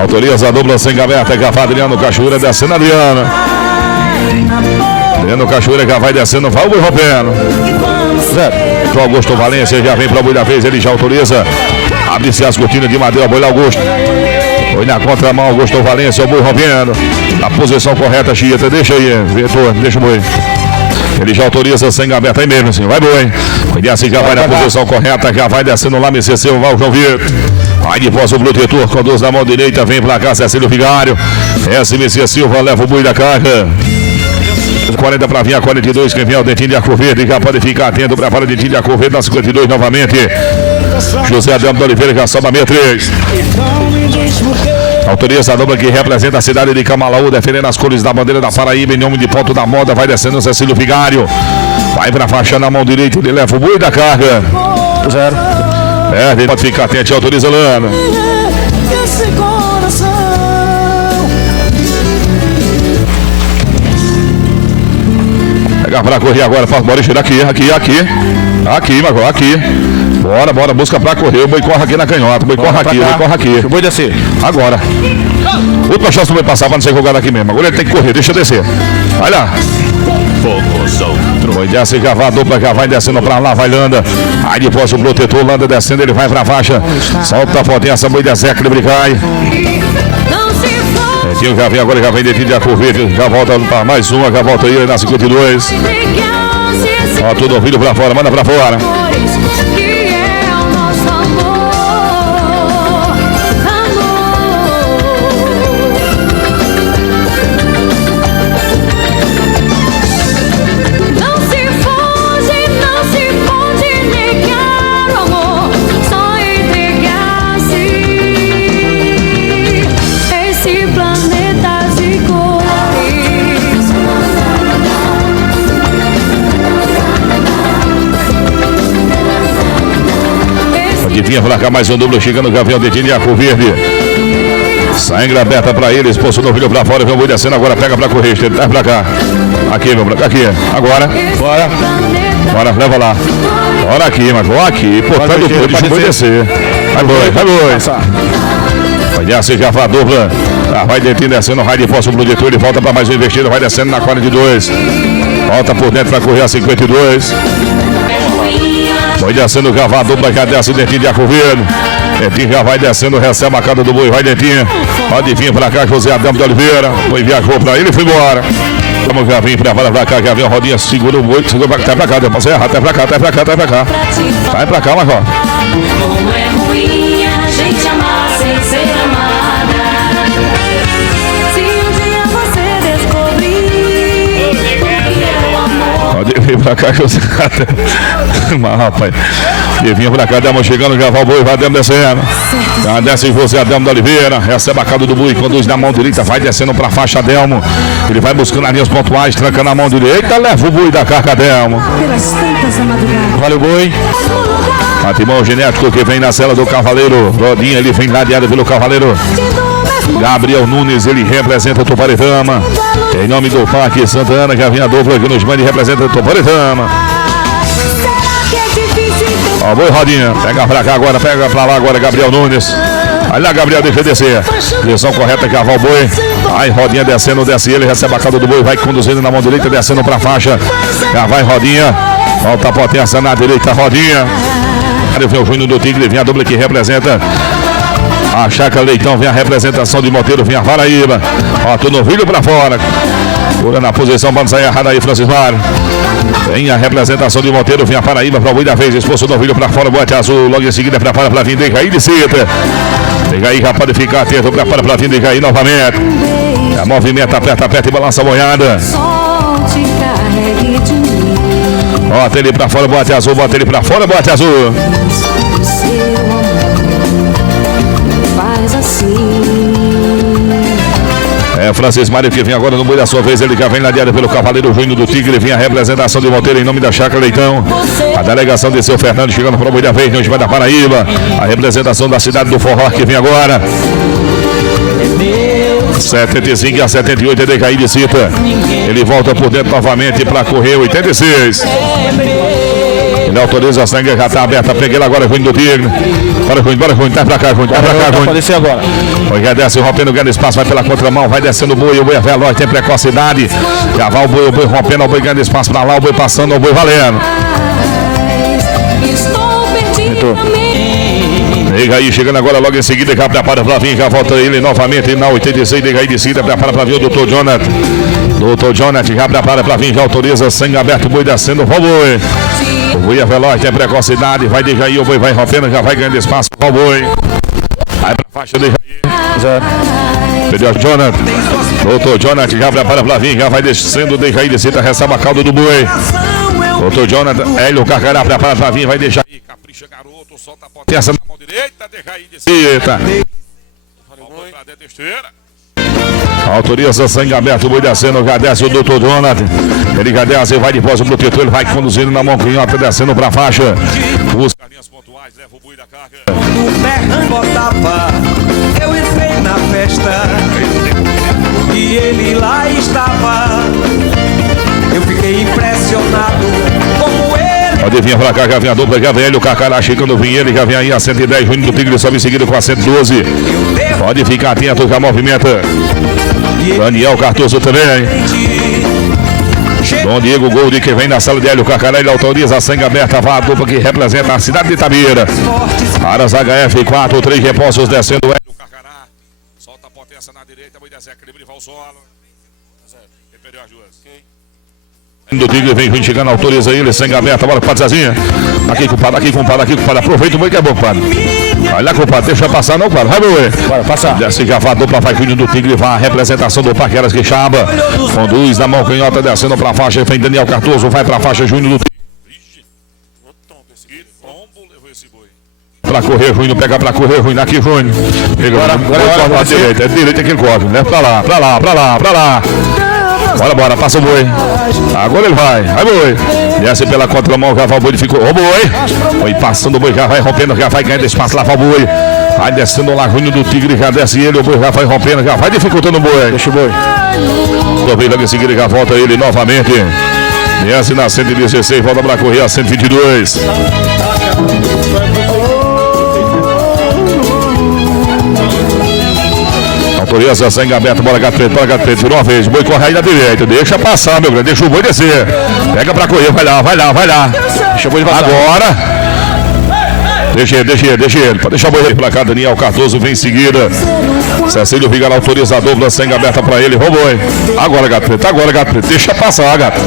Autoriza a dupla sem gaveta, cavalo Adriano Cachoeira, descendo Adriano. Adriano Cachoeira já vai descendo, Valboi rompendo. Zero. O Augusto Valência já vem para o boi da vez, ele já autoriza. Abre-se as cortinas de madeira, boi Augusto. Foi na contramão, Augusto Valência, o boi rompendo. Na posição correta, Chieta, deixa aí, Vitor, deixa o boi. Ele já autoriza sem gaveta aí mesmo, assim, vai boi. Ele assim já vai na posição correta, já vai descendo lá, Messeceu, vai o João Vitor. Aí de voz o protetor, conduz na mão direita, vem pra cá, Cecílio Vigário. SMC Silva leva o boi da carga. 40 para vir a 42, quem vem é o Dentinho de Arco Verde, já pode ficar atento, prepara o Dentinho de Arco Verde na 52 novamente. José Adamo de Oliveira já sobe a 63. Autoriza a dupla que representa a cidade de Camalaú, defendendo as cores da bandeira da Paraíba, em nome de Ponto da Moda, vai descendo o Cecílio Vigário. Vai pra faixa na mão direita, ele leva o boi da carga. Zero. Ele pode ficar atento, autoriza Lana. Pegar pra correr agora, bora tirar aqui, Marcos, aqui. Bora, busca pra correr, o boi corre aqui na canhota, o boi corre aqui. O boi descer. Agora. Outra chance do boi passar pra não ser jogado aqui mesmo, agora ele tem que correr, deixa eu descer. Vai lá. Boi desce, já vai, a dupla já vai descendo pra lá, vai Landa. Aí depois o protetor, Landa descendo, ele vai pra faixa. Solta a potência, boi da Zeca, ele cai. Dentinho já vem agora, já vem Dentinho de Arco Verde, já volta pra mais uma, já volta aí na 52. Ó, tudo ouvido pra fora, manda pra fora. Vinha pra cá mais um duplo, chegando o Gavião Dentinho de Arco Verde. Sangue aberta pra ele, expulso do filho pra fora, vem o boi descendo agora, pega pra correr, ele traz pra cá. Aqui, meu branco, aqui, agora. Bora, leva lá. Bora aqui, mas vou aqui, pô, pega o boi, deixa o boi descer. Vai boi. Vai descer, já vai a dupla. Vai Dentinho descendo, raio de força pro protetor, ele volta pra mais um investido, vai descendo na 42. Volta por dentro pra correr a 52. Vai descendo o cavalo, dupla já desce o Dentinho de Arco Verde. Dentinho já vai descendo, recebe a cada do boi, vai Dentinho. Pode vir pra cá, José Adamo de Oliveira. Boi viajou pra ele e foi embora. Vamos já vir, prepara pra cá, já vem a rodinha, segura o boi, segura pra cá, até pra cá, depois errar, até pra cá. Vai pra cá, Marcó. Como é ruim a gente amar sem ser amada. Se um dia você descobrir que é o amor. Pode vir pra cá, José Adamo. Mas, rapaz, e vinha pra cá, Adamo chegando, já vai o boi, vai Adamo descendo. Já desce José Adamo de Oliveira, recebe a cada do boi, conduz na mão direita, vai descendo pra faixa Adelmo. Ele vai buscando as linhas pontuais, tranca na mão direita, leva o boi da carga Adelmo. Valeu, boi. Matimão genético que vem na cela do Cavaleiro. Rodinha, ele vem ladeado pelo Cavaleiro. Gabriel Nunes, ele representa o Tuparetama. Em nome do Parque Santa Ana, já vem a dupla que nos manda e representa o Tuparetama. Ó, boi Rodinha, pega pra cá agora, pega pra lá agora, Gabriel Nunes. Aí lá, Gabriel, deixa eu descer. Direção correta, cavalo boi. Aí Rodinha descendo, desce ele, recebe a cauda do boi, vai conduzindo na mão direita, descendo pra faixa. Já vai Rodinha. Volta a potência na direita, Rodinha. Aí vem o Júnior do Tigre, vem a dupla que representa a Chácara Leitão, vem a representação de Monteiro, vem a Paraíba. Ó, tô no vídeo pra fora. Pula na posição, vamos sair errado aí, Francis Mário. Vem a representação de Monteiro, vem a Paraíba para o boi da vez, expulso do vídeo para fora, bote azul, logo em seguida prepara para vir Decaí de Cita. Decaí já pode ficar atento, prepara para vir Decaí novamente. A movimenta, aperta e balança a boiada. Bota ele para fora, bote azul, bota ele para fora, bote azul. É Francisco Mário que vem agora no boi da sua vez. Ele já vem ladeado pelo Cavaleiro Júnior do Tigre. Vem a representação de Monteiro em nome da Chácara Leitão. A delegação de seu Fernando chegando para o boi da vez. Hoje vai da Paraíba. A representação da cidade do Forró que vem agora. 75 a 78 é Decaí de Cita. Ele volta por dentro novamente para correr 86. Ele autoriza a sangue, já está aberta. Peguei ele agora, Júnior do Tigre. Bora, Júnior, tá pra cá, Júnior. Vai descer agora. Já desce, rompendo, ganha espaço, vai pela contramão, vai descendo o boi é veloz, tem precocidade. Já vai o boi rompendo, o boi ganhando espaço pra lá, o boi passando, o boi valendo. Estou perdido. Decaí chegando agora, logo em seguida, já prepara pra vir, já volta ele novamente na 86, Decaí de Cida, prepara pra vir o Dr. Jonathan. Dr. Jonathan já prepara pra vir, já autoriza, sangue aberto, o boi descendo, o boi. O boi é veloz, tem precocidade, vai Decaí, o boi vai rompendo, já vai ganhando espaço, o boi. Vai pra faixa Decaí. Perdeu Jonathan. Dr. Jonathan já prepara pra vir, já vai descendo, Decaí de Cida, recebe a cauda do boi. Dr. Jonathan, Hélio Carcará, prepara pra vir, vai deixar aí, capricha garoto, solta a potência na mão direita, Decaí de Cida. Vamos pra dentro da esteira. Autoriza sangue aberto, o boi descendo, já desce o Dr. Jonathan. Ele já desce, vai de voz pro protetor, ele vai conduzindo na mão canhota, descendo pra faixa. Os carinhas pontuais, leva o boi da carga. O berrando botava, eu entrei na festa e ele lá estava. Eu fiquei impressionado como ele. Pode vir pra cá, já vem a dupla, já vem ele, o Carcará chegando, vem ele, já vem aí a 110, Júnior do Tigre, sobe em seguida com a 112. Pode ficar atento, já movimenta. Daniel Cardoso também. Dom Diego Gold que vem na sala de Hélio Carcará, ele autoriza a sangue aberta, a dupla que representa a cidade de Itabira. Aras HF4, 3 repostos descendo Hélio Carcará. Solta a potência na direita, boi desce, equilíbrio e vai ao solo. Ele perdeu as duas. Do Tigre vem chegando, autoriza ele, sangue aberta, bora para Zezinha. Aqui, compadre. Aproveita o boi que é bom, compadre. Vai lá, compadre, deixa passar, não, compadre. Vai, boi. Bora, passar. Desce já vai, dupla, vai, Júnior do Tigre, vai. A representação do Paqueras Quixaba. Conduz na mão canhota, descendo pra faixa. Vem Daniel Cardoso, vai pra faixa, Júnior do Tigre. Pra correr, Júnior, pega pra correr, Júnior. Aqui, Júnior. Agora, direita, é direita que ele corre, né? Pra lá. Bora, passa o boi. Agora ele vai boi. Desce pela contramão, já vai o boi, ficou. Ô boi. Foi passando o boi, já vai rompendo, já vai ganhando espaço lá, vai o boi. Vai descendo lá, Júnior do Tigre, já desce ele, o boi já vai rompendo, já vai dificultando o boi. Deixa o boi. Logo em seguida, já volta ele novamente. Desce na 116, volta pra correr a 122. Autoriza, sangue aberto, bora gato preto, virou uma vez, o boi corre aí na direita, deixa passar, meu grande, deixa o boi descer, pega pra correr, vai lá, deixa o boi passar. Agora, deixa ele, pode deixar o boi pra cá, Daniel Cardoso vem em seguida, Cecílio Vigal autoriza a dupla, sangue aberta pra ele, boi, agora gato preto, deixa passar, gato,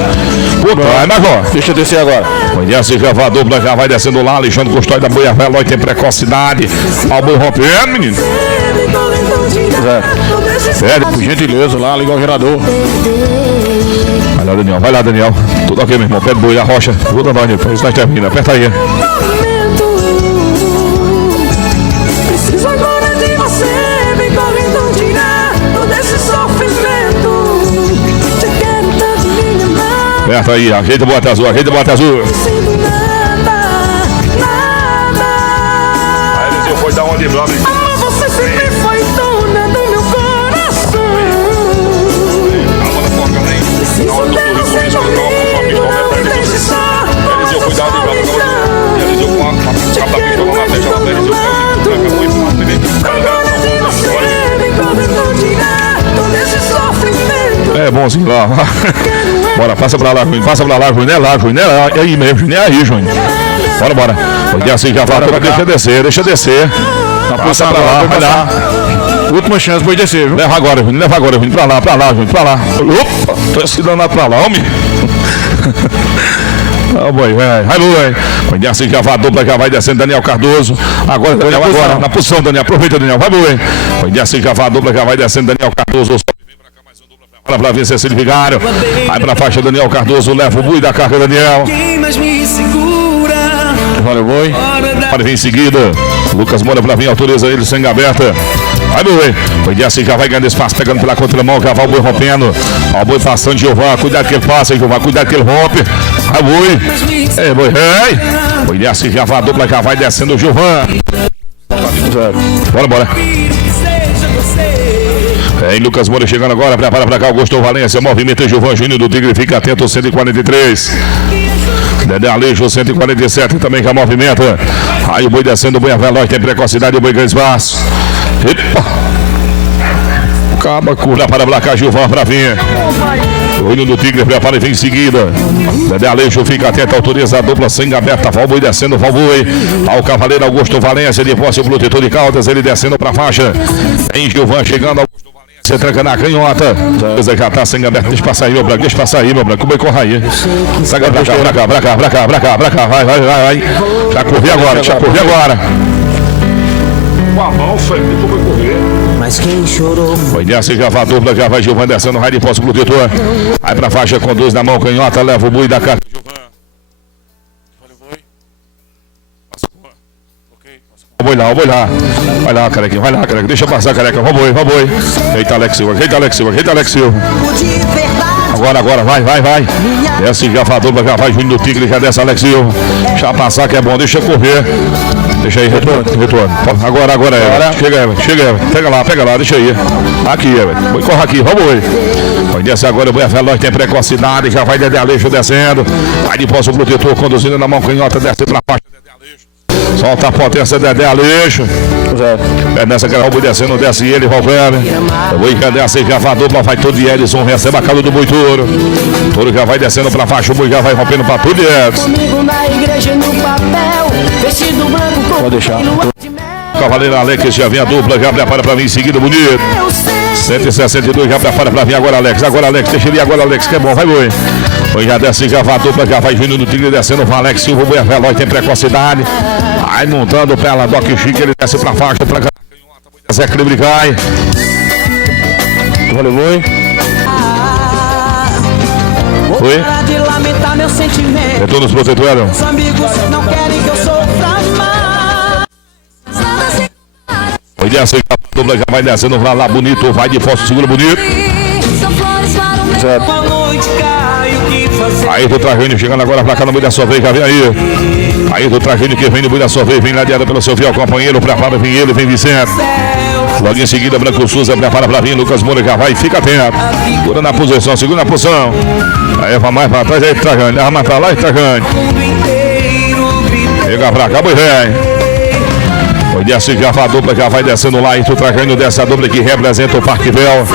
vai agora, deixa descer agora, conhece, já vai a dupla, já vai descendo lá, Alexandre Custódio da Boia Velha, tem precocidade, ó o boi rompendo, menino. Pede, por gentileza, lá, liga o gerador. Vai lá, Daniel. Tudo ok, meu irmão. Pede boi, a rocha. Tudo nós, depois nós termina. Aperta aí. Preciso agora de você, vem correndo tirar todo esse sofrimento. Te quero tanto, minha mãe. Aperta aí, ajeita o bota azul, Sinto nada. Aí, Eliseu, foi da onde, meu amigo? Você sempre foi dona do meu coração. Preciso ter você comigo, não me deixe só. Eliseu, foi da onde, meu amigo? Eliseu, com a pistola na frente, Eliseu, agora de você, vem correndo tirar todo esse sofrimento. é bonzinho lá. Bora, passa pra lá, Júnior. Não é lá, Júnior. É aí mesmo, Júnior. É aí, Júnior. Bora. Porque assim já vai, deixa descer. Passa pra lá, vai lá. Última chance, boi descer, viu? Leva agora, Júnior. Pra lá, Júnior. Opa, tô se dando pra lá, homem. Boi, vai, boi. Quando assim já vai a dupla, já vai descendo Daniel Cardoso. Agora, Daniel, agora, na posição, Daniel. Aproveita, Daniel. Vai, boi. Quando assim já vai a dupla, já vai descendo Daniel Cardoso. Vem pra cá, mais um dupla pra vir Cecílio Vigário. Vai pra faixa, Daniel Cardoso. Leva o boi da carga, Daniel. Quem mais me segura? Olha o boi. Pode vir em seguida. Lucas Moura pra vir, autoriza ele, sangue aberta. Vai, boi. Foi de já vai ganhando espaço, pegando pela contramão. Cavalo boi rompendo. Ó, o boi passando, Gilvan. Cuidado que ele passa, Gilvan. Cuidado que ele rompe. Vai, boi. É, boi, rei. Foi de já vai a dupla, já vai descendo o Gilvan. Bora, bora. É, Lucas Moura chegando agora, prepara pra cá, Augusto Valência, movimento Gilvan Júnior do Tigre, fica atento, 143. Dedé Aleixo, 147, também já movimenta. Aí o boi descendo, o boi é veloz, tem precocidade, o boi ganha espaço. Epa! Acaba, cura para cá, Gilvan pra vir. O hino do Tigre prepara e vem em seguida. Dedé Aleixo fica atento, autoriza a dupla, sangue aberta, Valboi descendo, Valboi. Ao cavaleiro Augusto Valência, de posse o protetor de Caldas, ele descendo pra faixa. Em Gilvan chegando, Augusto Valência, você tranca na canhota. Já tá sangue aberto, deixa passar aí, meu branco, deixa passar aí, meu branco, o boi corre aí. Sangue pra cá, pra cá, pra cá, pra cá, pra cá, pra cá, vai, vai, vai, vai. Já corri agora, já corri agora. Com a mão, Frank, tu vai correr. Mas quem chorou foi dessa, já vai a dupla, já vai Gilvan descendo, raio de posse protetor. Aí pra faixa, conduz na mão, canhota, leva o boi da carta. Vamos lá, vamos lá. Vai lá, carequinha, vai lá, careca. Deixa passar, careca. Vamos, vamos. Eita, Alex Silva, eita, Alex Silva, eita, Alex Silva. Agora, vai, vai, vai. Desce, já vai a dupla, já vai Júnior do Tigre, já desce Alex Silva. Deixa passar que é bom, deixa correr. Deixa aí, retorno. Agora é. Chega, pega lá, deixa aí. Aqui, Everton. Corre aqui, vamos aí. Vai descer agora, o Boi Veloz tem precocidade, já vai Dedé Aleixo descendo. Vai de posse o protetor, conduzindo na mão canhota, desce pra faixa, Dedé Aleixo. Solta a potência, Dedé Aleixo. É nessa que o Boi descendo, desce ele, voltando. O Boi já desce, já vai a dupla, vai todo de Edson, recebe a calda do Boi Touro. Touro já vai descendo pra faixa, o Boi já vai rompendo pra tudo de Edson. Pode deixar. Cavaleiro Alex já vem a dupla, já prepara pra vir em seguida, bonito. 162, já prepara pra vir agora, Alex. Agora, Alex, deixa ele ir agora, Alex, que é bom, vai, boi. Foi já desce, já vai a dupla, já vai Júnior do Tigre descendo, vai Alex Silva, o boi é veloz, tem precocidade. Aí montando pela Doc Chique, ele desce pra faixa, pra canhota, Zé Equilíbrio cai. Valeu, boi. Foi? Retorno nos protetores. Os amigos não querem que eu sofra mais. Foi desce, a dupla já vai descendo, vai lá bonito, vai de força, segura bonito. Com a noite cai, o que fazer? Aí do Trajano chegando agora pra cá no meio da sua vez, já vem aí. Aí do Trajano que vem no meio da sua vez, vem ladeado pelo seu fiel companheiro, prepara, vem ele, vem Vicente. Logo em seguida, Branco Souza prepara pra vir, Lucas Moura já vai, fica atento. Segura na posição, segura na posição. Aí vai mais pra trás, aí Trajano, leva mais pra lá e Trajano. Chega pra cá, boi velho. Foi desce, já vai a dupla, já vai descendo lá, e tu Trajano dessa dupla que representa o Parque Vel.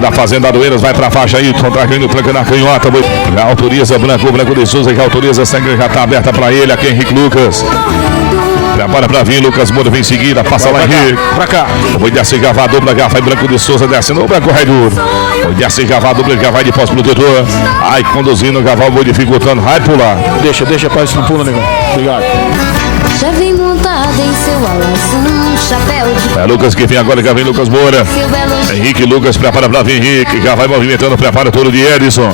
Da Fazenda Aroeiras vai pra faixa aí, contraindo tranca na canhota. Já autoriza Branco de Souza, já autoriza, sangue já tá aberta pra ele. Aqui Henrique Lucas. Prepara pra vir, Lucas Moura vem em seguida, passa lá Henrique. Pra cá. Foi descer, já vai a dupla, já vai Branco de Souza descendo. O Branco vai duro. Foi descer, já vai a dupla, já vai de pós protetor. Ai, conduzindo, já vai o boi dificultando, vai pular. Deixa, pra isso não pula, negão. Obrigado. Já vem montada em seu alazão, chapéu de É Lucas que vem agora, já vem Lucas Moura. seu belo Henrique Lucas prepara pra vir, Henrique. Já vai movimentando, prepara todo de Edson.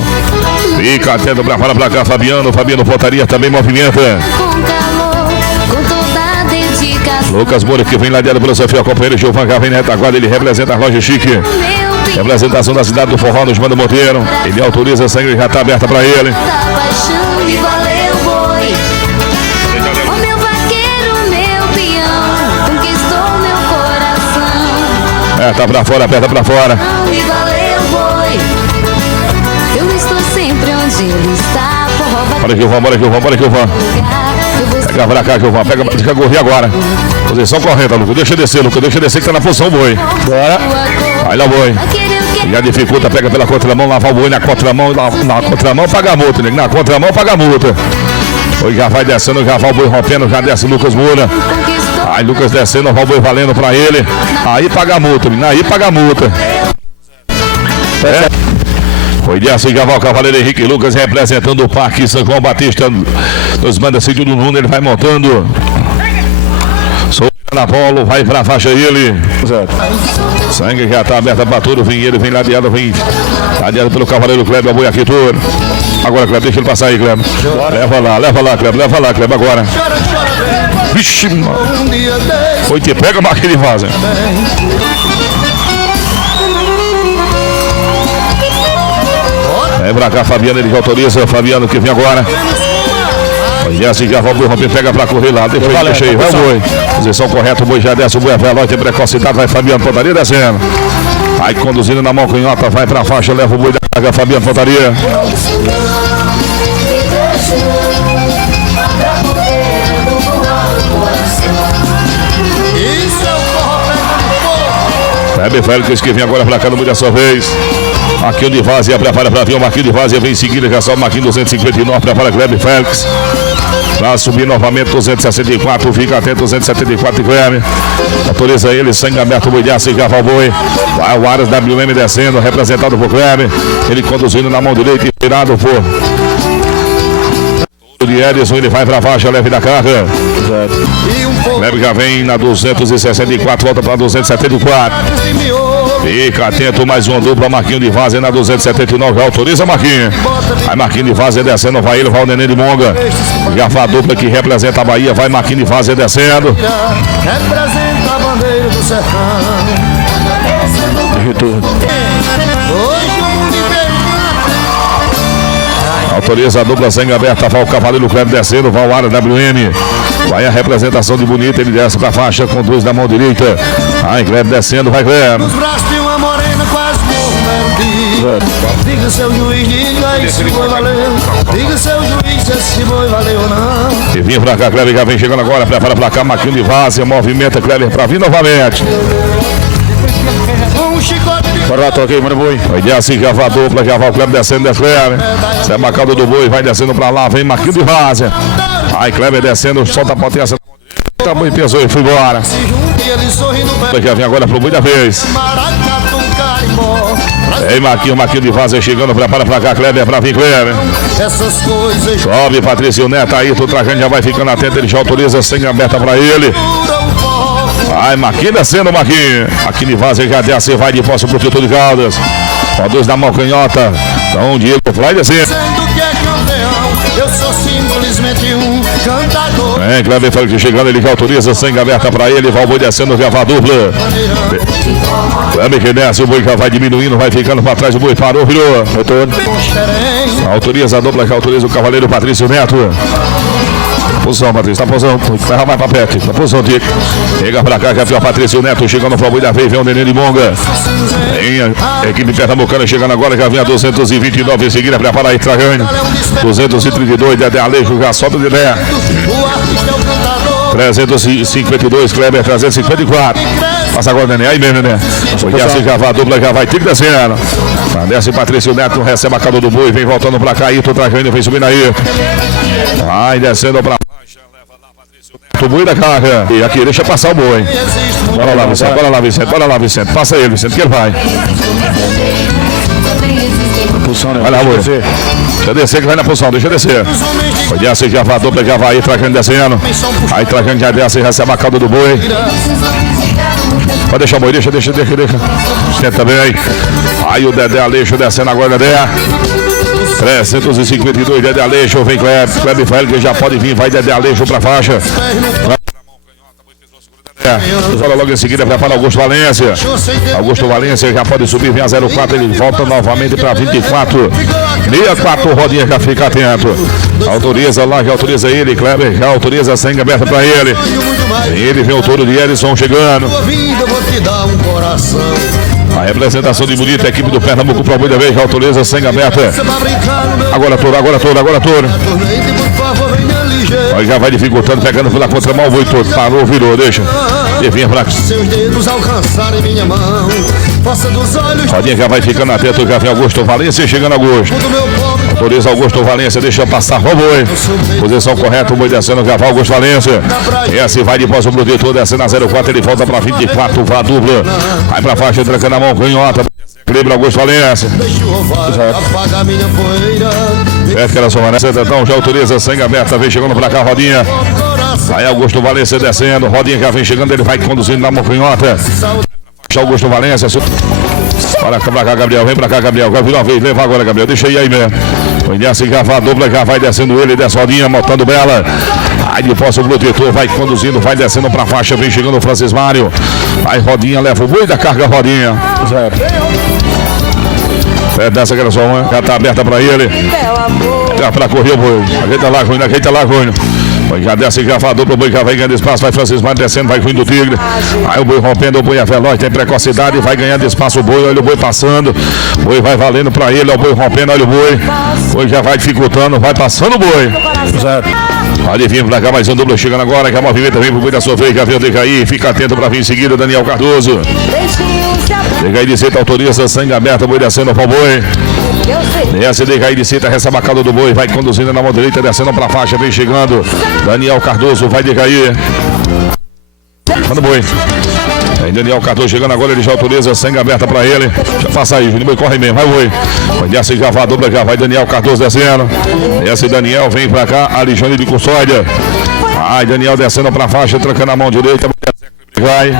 Fica atento, prepara pra cá, Fabiano Portaria também movimenta. com calor, com toda a dedicação. Lucas Moura que vem ladeado pelo seu fiel companheiro Gilvan, já vem na retaguarda, ele representa a loja chique. Meu bem, Representação da cidade do Forró, nos manda Monteiro. Ele autoriza, a sangue já tá aberta pra ele. da paixão e valeu, boi. O meu vaqueiro, meu peão, conquistou meu coração. Tá pra fora, aperta pra fora. E valeu, boi. Eu estou sempre onde ele está. Forró vai Bora Gilvan. eu vou Pega pra cá, Gilvan, deixa correr agora. Posição correta, Lucas, deixa descer que tá na posição boi. Bora. Vai lá, boi. Já dificulta, pega pela contramão, lavar o boi na contramão, paga a multa, na contramão, paga a multa. Oi, já vai descendo, já vai o boi rompendo, já desce Lucas Moura. Aí Lucas descendo, vai o boi valendo pra ele. Aí paga a multa, menina, aí paga a multa. Foi desce, já vai o cavaleiro Henrique Lucas representando o Parque São João Batista. Nos manda seguido no mundo, ele vai montando. Na Polo, vai pra faixa ele. Sangue já tá aberta pra tudo, vem ele, vem ladeado pelo cavaleiro Kleber, boi aqui todo. Agora, Kleber, deixa ele passar aí, Kleber. Leva lá, Kleber, agora. Vixe, mano. Foi que pega a máquina de vaza. Vem pra cá, Fabiano, ele que autoriza. Fabiano que vem agora. E assim já vai o boi, pega pra correr lá. Deixa aí, vai o boi. Posição correta, o boi já desce, o boi é veloz, tem precocidade, vai Fabiano, pontaria descendo. Vai conduzindo na mão canhota, vai pra faixa, leva o boi da carga, Fabiano, pontaria. Kleber Félix que vem agora pra cá no boi dessa vez. Marquinho de Várzea, prepara pra vir o Marquinho de Várzea, vem em seguida, já só o Marquinho 259, prepara Kleber Félix. Pra subir novamente 264, fica atento 274 e Kleber. Autoriza ele, sangue aberto, boi de aço, já vai o boi. Vai o Aras WM descendo, representado por Kleber. Ele conduzindo na mão direita e virado por de Edson, ele vai pra faixa, leve da carga. Kleber já vem na 264, volta pra 274. Fica atento, mais uma dupla, Marquinho de Várzea na 279, já autoriza Marquinho. Aí Marquinho de Várzea descendo, vai ele, vai o Neném de Monga. Já foi a dupla que representa a Bahia, vai Marquinho de Várzea descendo. Representa a bandeira do sertão. Autoriza a dupla sangue aberta, vai o Cavaleiro Kleber descendo, vai o Ara WM. Vai a representação de Bonita, ele desce pra faixa, conduz na mão direita. Aí Kleber descendo, vai Kleber. Nos braços de uma morena quase morrendo. Diga seu juiz, diga aí se foi valeu. Diga seu juiz se foi valeu ou não. E vem pra cá, Kleber já vem chegando agora, prepara pra cá, Marquinho de Várzea, movimenta Kleber pra vir novamente. Um chicote de Bora lá, toquei, mano, boi. Vai assim, já vai a dupla, já vai o Kleber descendo, desce Kleber. Sai a macada do boi, vai descendo pra lá, vem Marquinho de Várzea. Aí Kleber descendo, solta a potência. Tamanho pesou e foi embora. Já vem agora pro boi da vez. Ei, Marquinho de Várzea chegando, prepara pra cá, Kleber, pra vir Kleber. essas coisas. Sobe, Patrício Neto aí, tu trajando, já vai ficando atento, ele já autoriza, sem aberta pra ele. Vai, Marquinho descendo, Marquinho. Marquinho de Várzea já desce, vai de posse pro Tito de Caldas. Conduz na mão canhota. Então, Diego vai descer. Sendo que é campeão, eu sou simplesmente um cantador. Vem, Kleber Félix chegando, ele já autoriza, sangue aberta pra ele, vai o boi descendo, já vai a dupla. Kleber que desce, o boi já vai diminuindo, vai ficando pra trás, o boi parou, virou. Autoriza a dupla, já autoriza o Cavaleiro Patrício Neto. Posição, Patrício, tá posição, vai pra perto, tá posição, Tico. Chega pra cá, já viu a Patrício Neto, chegando no boi da vez, vem o Neném de Monga. Vem a equipe pernambucana chegando agora, já vem a 229 em seguida, prepara aí, Trajane. 232, Dedé Alejo, já sobe o Dedé. 352, Kleber, 354. Passa agora, Neném, aí mesmo, Neném. Foi assim, já vai a dupla, já vai, Tico descendo. Desce Patrício Neto, recebe a calda do boi, vem voltando pra cá, Ito Trajane, vem subindo aí. Vai descendo pra baixo, leva lá Patrício Neto, o boi da carga. E aqui, deixa passar o boi. Bora lá, Vicente, bora lá, Vicente, bora lá, Vicente. Passa ele, Vicente, que ele vai. Vai lá, boi. Deixa descer que vai na posição, deixa descer. Foi descer, já vai a dupla, já vai aí, Trajane descendo. Aí Trajane já desce, recebe a calda do boi. Pode deixar o boi, deixa. Senta bem aí. Aí o Dedé Aleixo descendo agora, Dedé. 352, Dedé Aleixo, vem Kleber Félix, já pode vir, vai Dedé Aleixo pra faixa. Olha logo em seguida, prepara Augusto Valência. Augusto Valência já pode subir, vem a 04, ele volta novamente pra 24. 64, rodinha, já fica atento. Autoriza lá, já autoriza ele, Kleber, já autoriza a sangue aberta pra ele. Ele vem o touro de Edson chegando. A representação de Bonita, a equipe do Pernambuco para o boi da vez, já autoriza, sangue aberta. Agora touro. Aí já vai dificultando, pegando pela contramão, o boi todo. Parou, virou, deixa. E vinha pra cá. Rodinha já vai ficando atento, já vem Augusto Valência chegando Augusto. Autoriza Augusto Valência, deixa passar o boi. Posição correta, o boi descendo, já vai Augusto Valência. Esse vai de pós o protetor, descendo a 04, ele volta pra 24, vai a dupla. Vai pra faixa, trancando a mão, canhota. Equilíbrio Augusto Valência. Que era só nessa, então já autoriza, sangue aberta, vem chegando pra cá, Rodinha. Aí Augusto Valência descendo, Rodinha já vem chegando, ele vai conduzindo na mão canhota. Augusto Valência. Olha pra cá, Gabriel, vem pra cá, Gabriel. Vai vir uma vez, leva agora, Gabriel. Deixa aí mesmo. Vai desce já vai a dupla, já vai descendo ele, desce rodinha, montando bela. Aí de posse o protetor, vai conduzindo, vai descendo pra faixa, vem chegando o Francis Mário. Vai rodinha, leva o boi da carga rodinha. Zero. Dessa garçom, já tá aberta pra ele. Já pra correr o boi. Ajeita lá, Júnior. Já desce, já vai dupla, o boi já vai ganhando espaço, vai Francis Mário descendo, vai Ruim do Tigre. Aí o boi rompendo, o boi é veloz, tem precocidade, vai ganhando espaço o boi, olha o boi passando. O boi vai valendo pra ele, olha o boi rompendo, olha o boi. O boi já vai dificultando, vai passando o boi. Zero. Pode vir pra cá, mais um duplo chegando agora, que a movimenta vem pro boi da sua vez, já veio o Decaí, fica atento pra vir em seguida, Daniel Cardoso. Decaí de seta, autoriza, sangue aberto, o boi descendo pro boi. Desce, Decaí de seta, ressabacada do boi, vai conduzindo na mão direita, descendo pra faixa, vem chegando. Daniel Cardoso, vai Decaí. Manda o boi. Aí Daniel Cardoso chegando agora, ele já autoriza, sangue aberta pra ele. Já passa aí, Júnior, corre mesmo, vai boi. Desce, já vai, dupla, já vai Daniel Cardoso descendo. Desce, Daniel, vem pra cá, Alexandre de Custódia. Ai, Daniel descendo pra faixa, trancando a mão direita. Vai.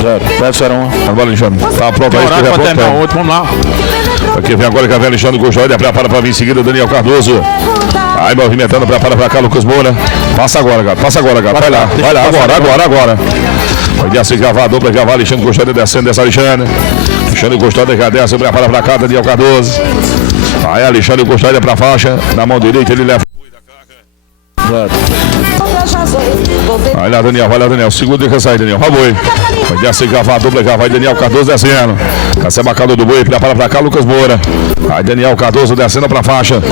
Zero. 7-0-1. Agora, Alexandre, tá pronto aí. Horário pra terminar o outro, vamos lá. Aqui vem agora, que vem Alexandre Custódia, prepara pra vir em seguida, Daniel Cardoso. Aí, movimentando, prepara pra cá, Lucas Moura. Passa agora, gato. Vai lá, agora. Vai descer, já vai a dupla, já vai Alexandre Custódia descendo, dessa Alexandre. Alexandre Custódia já desce, prepara pra cá, Daniel Cardoso. Aí, Alexandre Custódia pra faixa, na mão direita, ele leva. Vai lá, Daniel. Segundo que sai, Daniel. Vai, boi. Vai descer, já vai a dupla, já vai Daniel Cardoso descendo. Recebe do boi, prepara pra cá, Lucas Moura. Aí, Daniel Cardoso descendo pra faixa.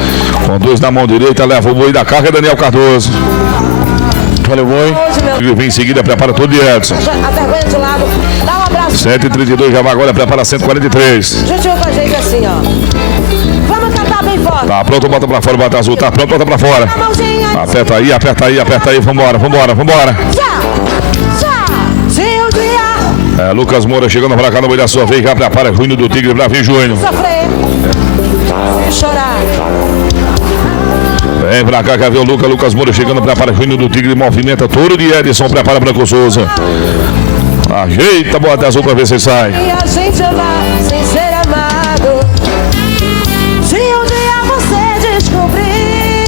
Conduz na mão direita, leva o boi da carga, Daniel Cardoso. Valeu, boi. Ele vem em seguida, prepara todo de Edson. 132, já vai agora, prepara 143. Juntinho com a gente assim, ó. Vamos cantar bem forte. Tá pronto, bota pra fora, bota azul. Tá pronto, bota pra fora. Aperta aí. Vambora. É, Lucas Moura chegando pra cá no meio da sua vez, já prepara Júnior do Tigre pra vir, Júnior. Sofrer. Chorar. Vem pra cá, quer ver o Lucas Moura chegando, prepara Júnior do Tigre, movimenta todo de Edson, prepara Branco Souza. Ajeita, bota azul pra ver se sai. E a gente amar sem ser amado. Se um dia você descobrir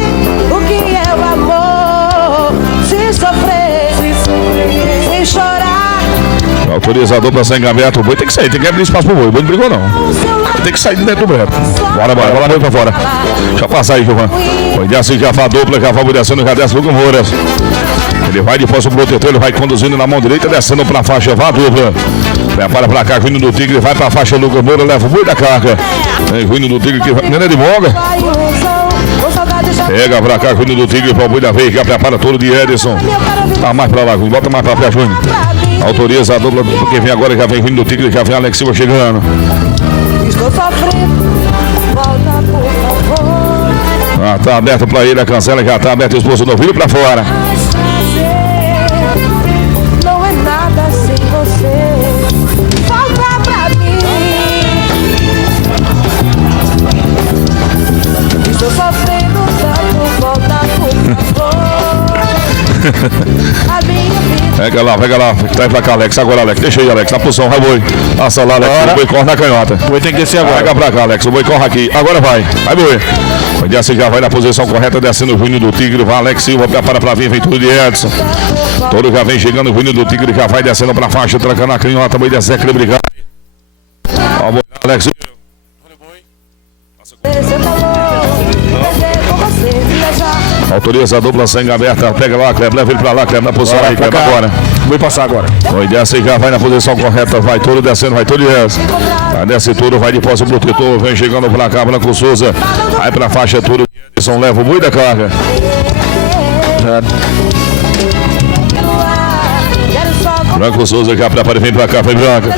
o que é o amor, se sofrer, se chorar. Autoriza a dupla sem aberto, o boi tem que sair, tem que abrir espaço pro boi, o boi não brigou não. Tem que sair de dentro do breto. Bora, boi pra fora. Deixa passar aí, Gilvan. Foi desce, já vai a dupla, já vai descendo, já desce Lucas Moura. Ele vai de força pro protetor, ele vai conduzindo na mão direita, descendo pra faixa, vai a dupla. Prepara pra cá, Júnior do Tigre, vai pra faixa, Lucas Moura, leva o boi da carga. Vem Júnior do Tigre, que não é de boga. Pega pra cá, Júnior do Tigre, pra o boi da vez, já prepara todo de Edson. Tá mais pra lá, Júnior, bota mais pra cá, Júnior. Autoriza a dupla, porque vem agora, já vem Júnior do Tigre, já vem Alex Silva chegando. Estou sofrendo, volta por favor. Tá aberto pra ele, a cancela já tá aberto, o esposo do filho pra fora. Não é nada sem você. Volta pra mim. Estou sofrendo tanto, volta por favor. A minha vida. Pega lá, traz pra cá, Alex. Agora, Alex, deixa aí, Alex, na posição, vai, boi. Passa lá, Alex, o boi corre na canhota. O boi tem que descer agora. Pega pra cá, Alex, o boi corre aqui. Agora vai, boi. Vai descer, já vai na posição correta, descendo o Júnior do Tigre, vai Alex Silva, prepara pra vir, vem tudo de Edson. Todo já vem chegando, o Júnior do Tigre já vai descendo pra faixa, trancando a canhota, boi desce, aquele brigar. Ó, boi, Alex Silva. Autoriza a dupla sangue aberta, pega lá, Cleber, leva ele pra lá, Cleber, na posição aí, Cleber, agora. Vou passar agora. Vai desce, já vai na posição correta, vai todo descendo, vai todo desce. Vai desce tudo, vai de posse pro protetor, vem chegando pra cá, Branco Souza. Vai pra faixa, tudo, Edson leva o boi da carga. Branco Souza já prepara, vem pra cá, vem Branca.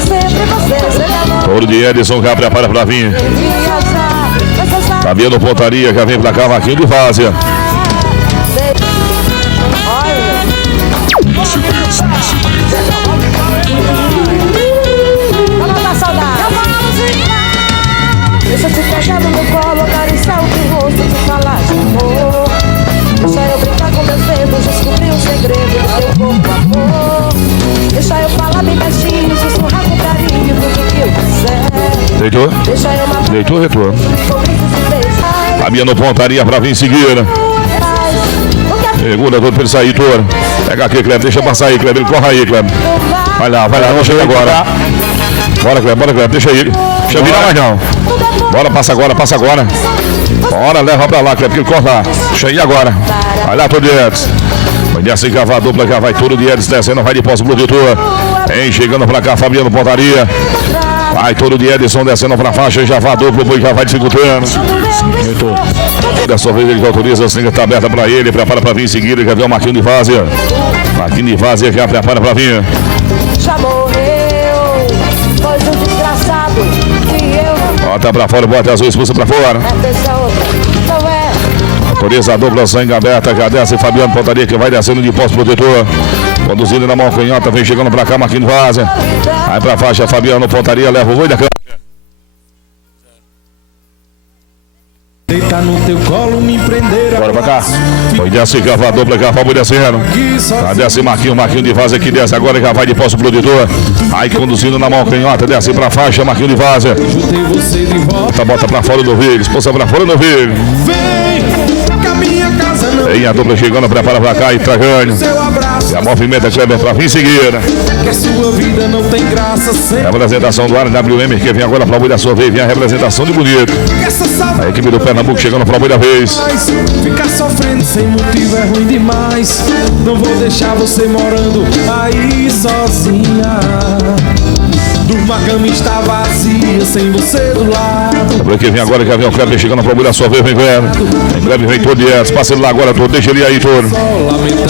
Todo de Edson já prepara pra vir. Tá vendo pontaria, já vem pra cá, Marquinhos de Várzea. Vamos dar saudade. Deixa eu te pegar no meu colo, acariciar o teu rosto, te falar de amor. Deixa eu brincar com meus dedos, descobrir o segredo do teu corpo, amor. Deixa eu falar bem baixinho, sussurrar com carinho, tudo que eu quiser. Deitou? Deixa eu matar. Deitou, retorno. Fabiano Pontaria pra vir em seguida. Segura todo pra ele sair, Toro. Pega aqui, Kleber, deixa passar aí, Kleber. Ele corre aí, Kleber. Vai lá, não chega agora. Bora, Kleber, deixa ele. Deixa virar mais não. Bora, passa agora. Bora, leva pra lá, Kleber, que ele corre lá. Deixa aí agora. Vai lá, Toro de Edson. Vai descer, cavar a dupla, já vai Toro de Edson descendo, vai de posse pro protetor. Vem chegando pra cá, Fabiano Pontaria. Vai Toro de Edson descendo pra faixa, já vai a dupla, o boi já vai dificultando. Dessa vez ele autoriza, a seringa está aberta para ele, prepara para vir em seguida, quer ver o Marquinho de Várzea. Marquinho de Várzea já prepara para vir. Já morreu, pois o desgraçado que eu não... Bota para fora, bota azul, expulsa para fora. Atenção, não é... Autoriza a dupla, sangue aberta, já desce Fabiano Pontaria, que vai descendo de posto protetor. Conduzindo na mão canhota, vem chegando para cá, Marquinho de Várzea. Vai para a faixa, Fabiano Pontaria, leva o boi da câmera. Deita no teu colo, me prender. Bora pra cá. Foi desce, cava a dupla, cava o boi descendo. Já desce Marquinho de Várzea que desce agora, já vai de posto protetor. Aí conduzindo na mão canhota, desce pra faixa, Marquinho de Várzea. Juntei você de volta. Bota pra fora do vídeo, expulsa pra fora do vídeo. Vem, que a minha casa não. Vem a dupla chegando, prepara pra cá e tragando. Seu abraço, E a movimenta Kleber pra vir em seguida. que a sua vida não tem graça sem. A representação do AWM que vem agora pra boi da sua vez. Vem a representação de Bonito. Que essa saudade A equipe do Pernambuco chegando pra boi da vez. ficar sofrendo sem motivo é ruim demais. Não vou deixar você morando aí sozinha. Uma cama está vazia sem você do lado. Por aqui vem agora, que vem o Kleber chegando pra boi da sua vez. Vem Kleber. Vem Kleber, vem todo dia. Passa ele lá agora, todo. Deixa ele aí, todo.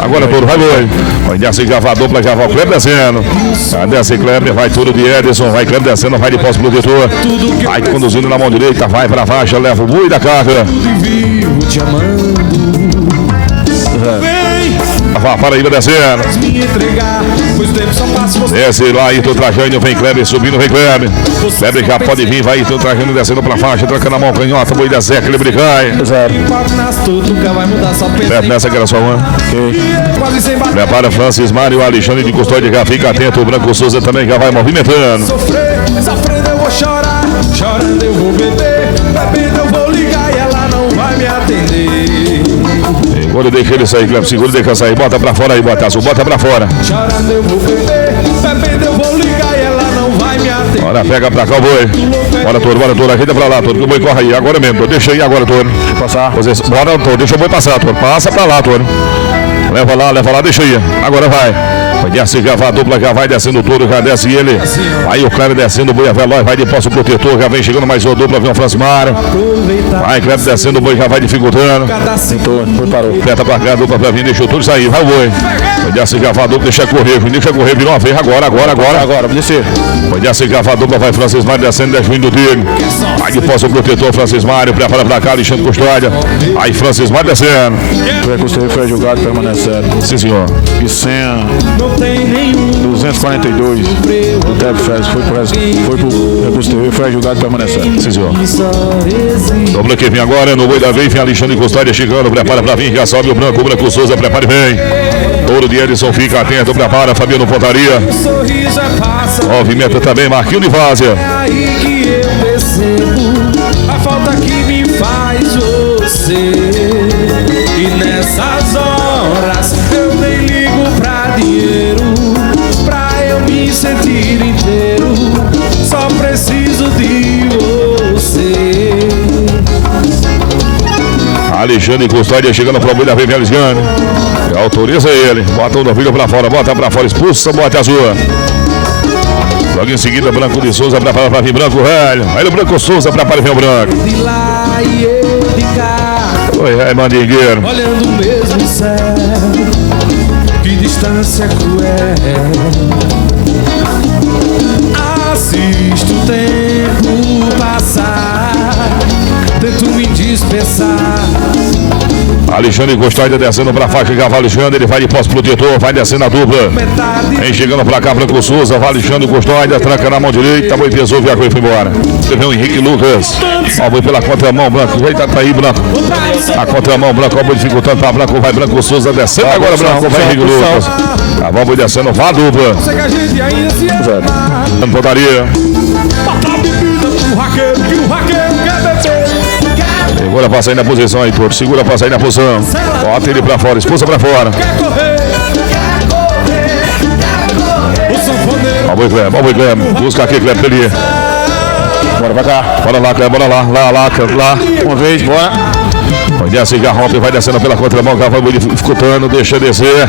Agora todo, vai boi. Vai descer, já vai a dupla, já vai o Kleber descendo. Vai descer Kleber, vai todo de Edson. Vai Kleber descendo, vai de posse protetor. Vai conduzindo na mão direita, vai pra faixa, leva o boi da carga. Vivo te amando. Vem Para aí, descendo. me entregar, pois o tempo só passa você. Desce lá, Ito Trajano, vem Kleber, subindo, vem Kleber. Kleber já pode vir, vai Ito Trajano descendo pra faixa, tranca na mão, canhota, boi da Zé, Kleber cai. Pode nascer tudo, nunca vai mudar, só Perto pensei. nessa que era só uma. Quase sem bater. Prepara Francis Mário, Alexandre de Custódia, já fica atento, o Branco Souza também já vai movimentando. Sofrendo eu vou chorar, chorando eu vou beber, bebendo eu vou ligar e ela não vai me atender. Segura, deixa ele sair, Kleber, segura, deixa sair, bota pra fora aí, Botaço, bota pra fora. Chorando eu vou beber, bebendo eu vou ligar e ela não vai me atender. Bora, pega pra cá o boi. Bora, Toro, ajeita pra lá, Toro, que o boi corre aí, agora mesmo, Toro, deixa aí agora, Toro. Passar. Bora, Toro, deixa o boi passar, Toro, passa pra lá, Toro. Leva lá, deixa aí, agora vai. Vai desce, já vai a dupla, já vai descendo o Toro, já desce ele. Aí o Kleber descendo, o boi veloz, vai de posse protetor, já vem chegando mais uma dupla, vem o Francimar. Vai, Kleber descendo, o boi já vai dificultando. Foi, parou. Aperta pra cá, a dupla pra vir, deixa o Toro sair, vai o boi. Vai desce, já vai a dupla, deixa correr, virou uma vez, agora. Agora, vou descer. Vai descer, já vai a dupla, vai Francis Mário descendo, desce vindo dele. Vai de posse protetor, Francis Mário, prepara pra cá, Alexandre Custódia. Aí Francis Mário descendo. Foi julgado permanecendo. Sim, senhor. E senha Não tem nenhum 242 do Deb Fez foi pro recurso, foi julgado permanecendo. Sim, senhor. só existe. Dupla que vem agora, no boi da vez, vem Alexandre Custódia chegando, prepara pra vir, já sobe o Branco Souza, prepara e vem. Touro de Edson, fica atento, prepara, Fabiano Pontaria. Sorriso é passa, Movimenta também, Marquinho de Várzea. é aí que eu percebo a falta que me faz você. E nessas horas eu nem ligo pra dinheiro, pra eu me sentir inteiro. Só preciso de você. Alexandre Custódia chegando pro boi da vez, Alisgano. Autoriza ele, bota o novilho pra fora, expulsa, bota azul. Logo em seguida, Branco de Souza prepara pra vir Branco velho. Aí o Branco Souza prepara e vem o Branco. De lá e eu de cá, Oi, aí, mandingueiro. olhando o mesmo céu. Que distância cruel. Assisto o tempo passar, tento me dispersar. Alexandre Custódia descendo pra faixa, já vai Alexandre, ele vai de posse protetor, vai descendo a dupla. Metade Vem chegando pra cá, Branco Souza, vai Alexandre Custódia, tranca na mão direita, boi pesou, viajou e foi embora. Vem o Henrique Lucas, ó, boi pela contramão, Branco, já tá aí, Branco. A contramão, Branco, ó, boi dificultando pra Branco, vai Branco Souza descendo agora, Branco, vai Henrique Lucas. A boi descendo, vai a dupla. que a gente ainda se ama. Podaria. Bota a bebida pro raqueiro, que o raqueiro quer beber. Segura pra sair na posição, Heitor. Segura pra sair na posição. Bota ele pra fora, expulsa pra fora. Vamos, Clem, vamos, Clem. Busca aqui, Clem, pra ele. Bora pra cá. Bora lá, Clem, bora lá. Lá. Uma vez, bora. Vai desce, Garrompe, vai descendo pela contramão. Ficutando, deixa descer.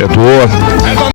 Heitor.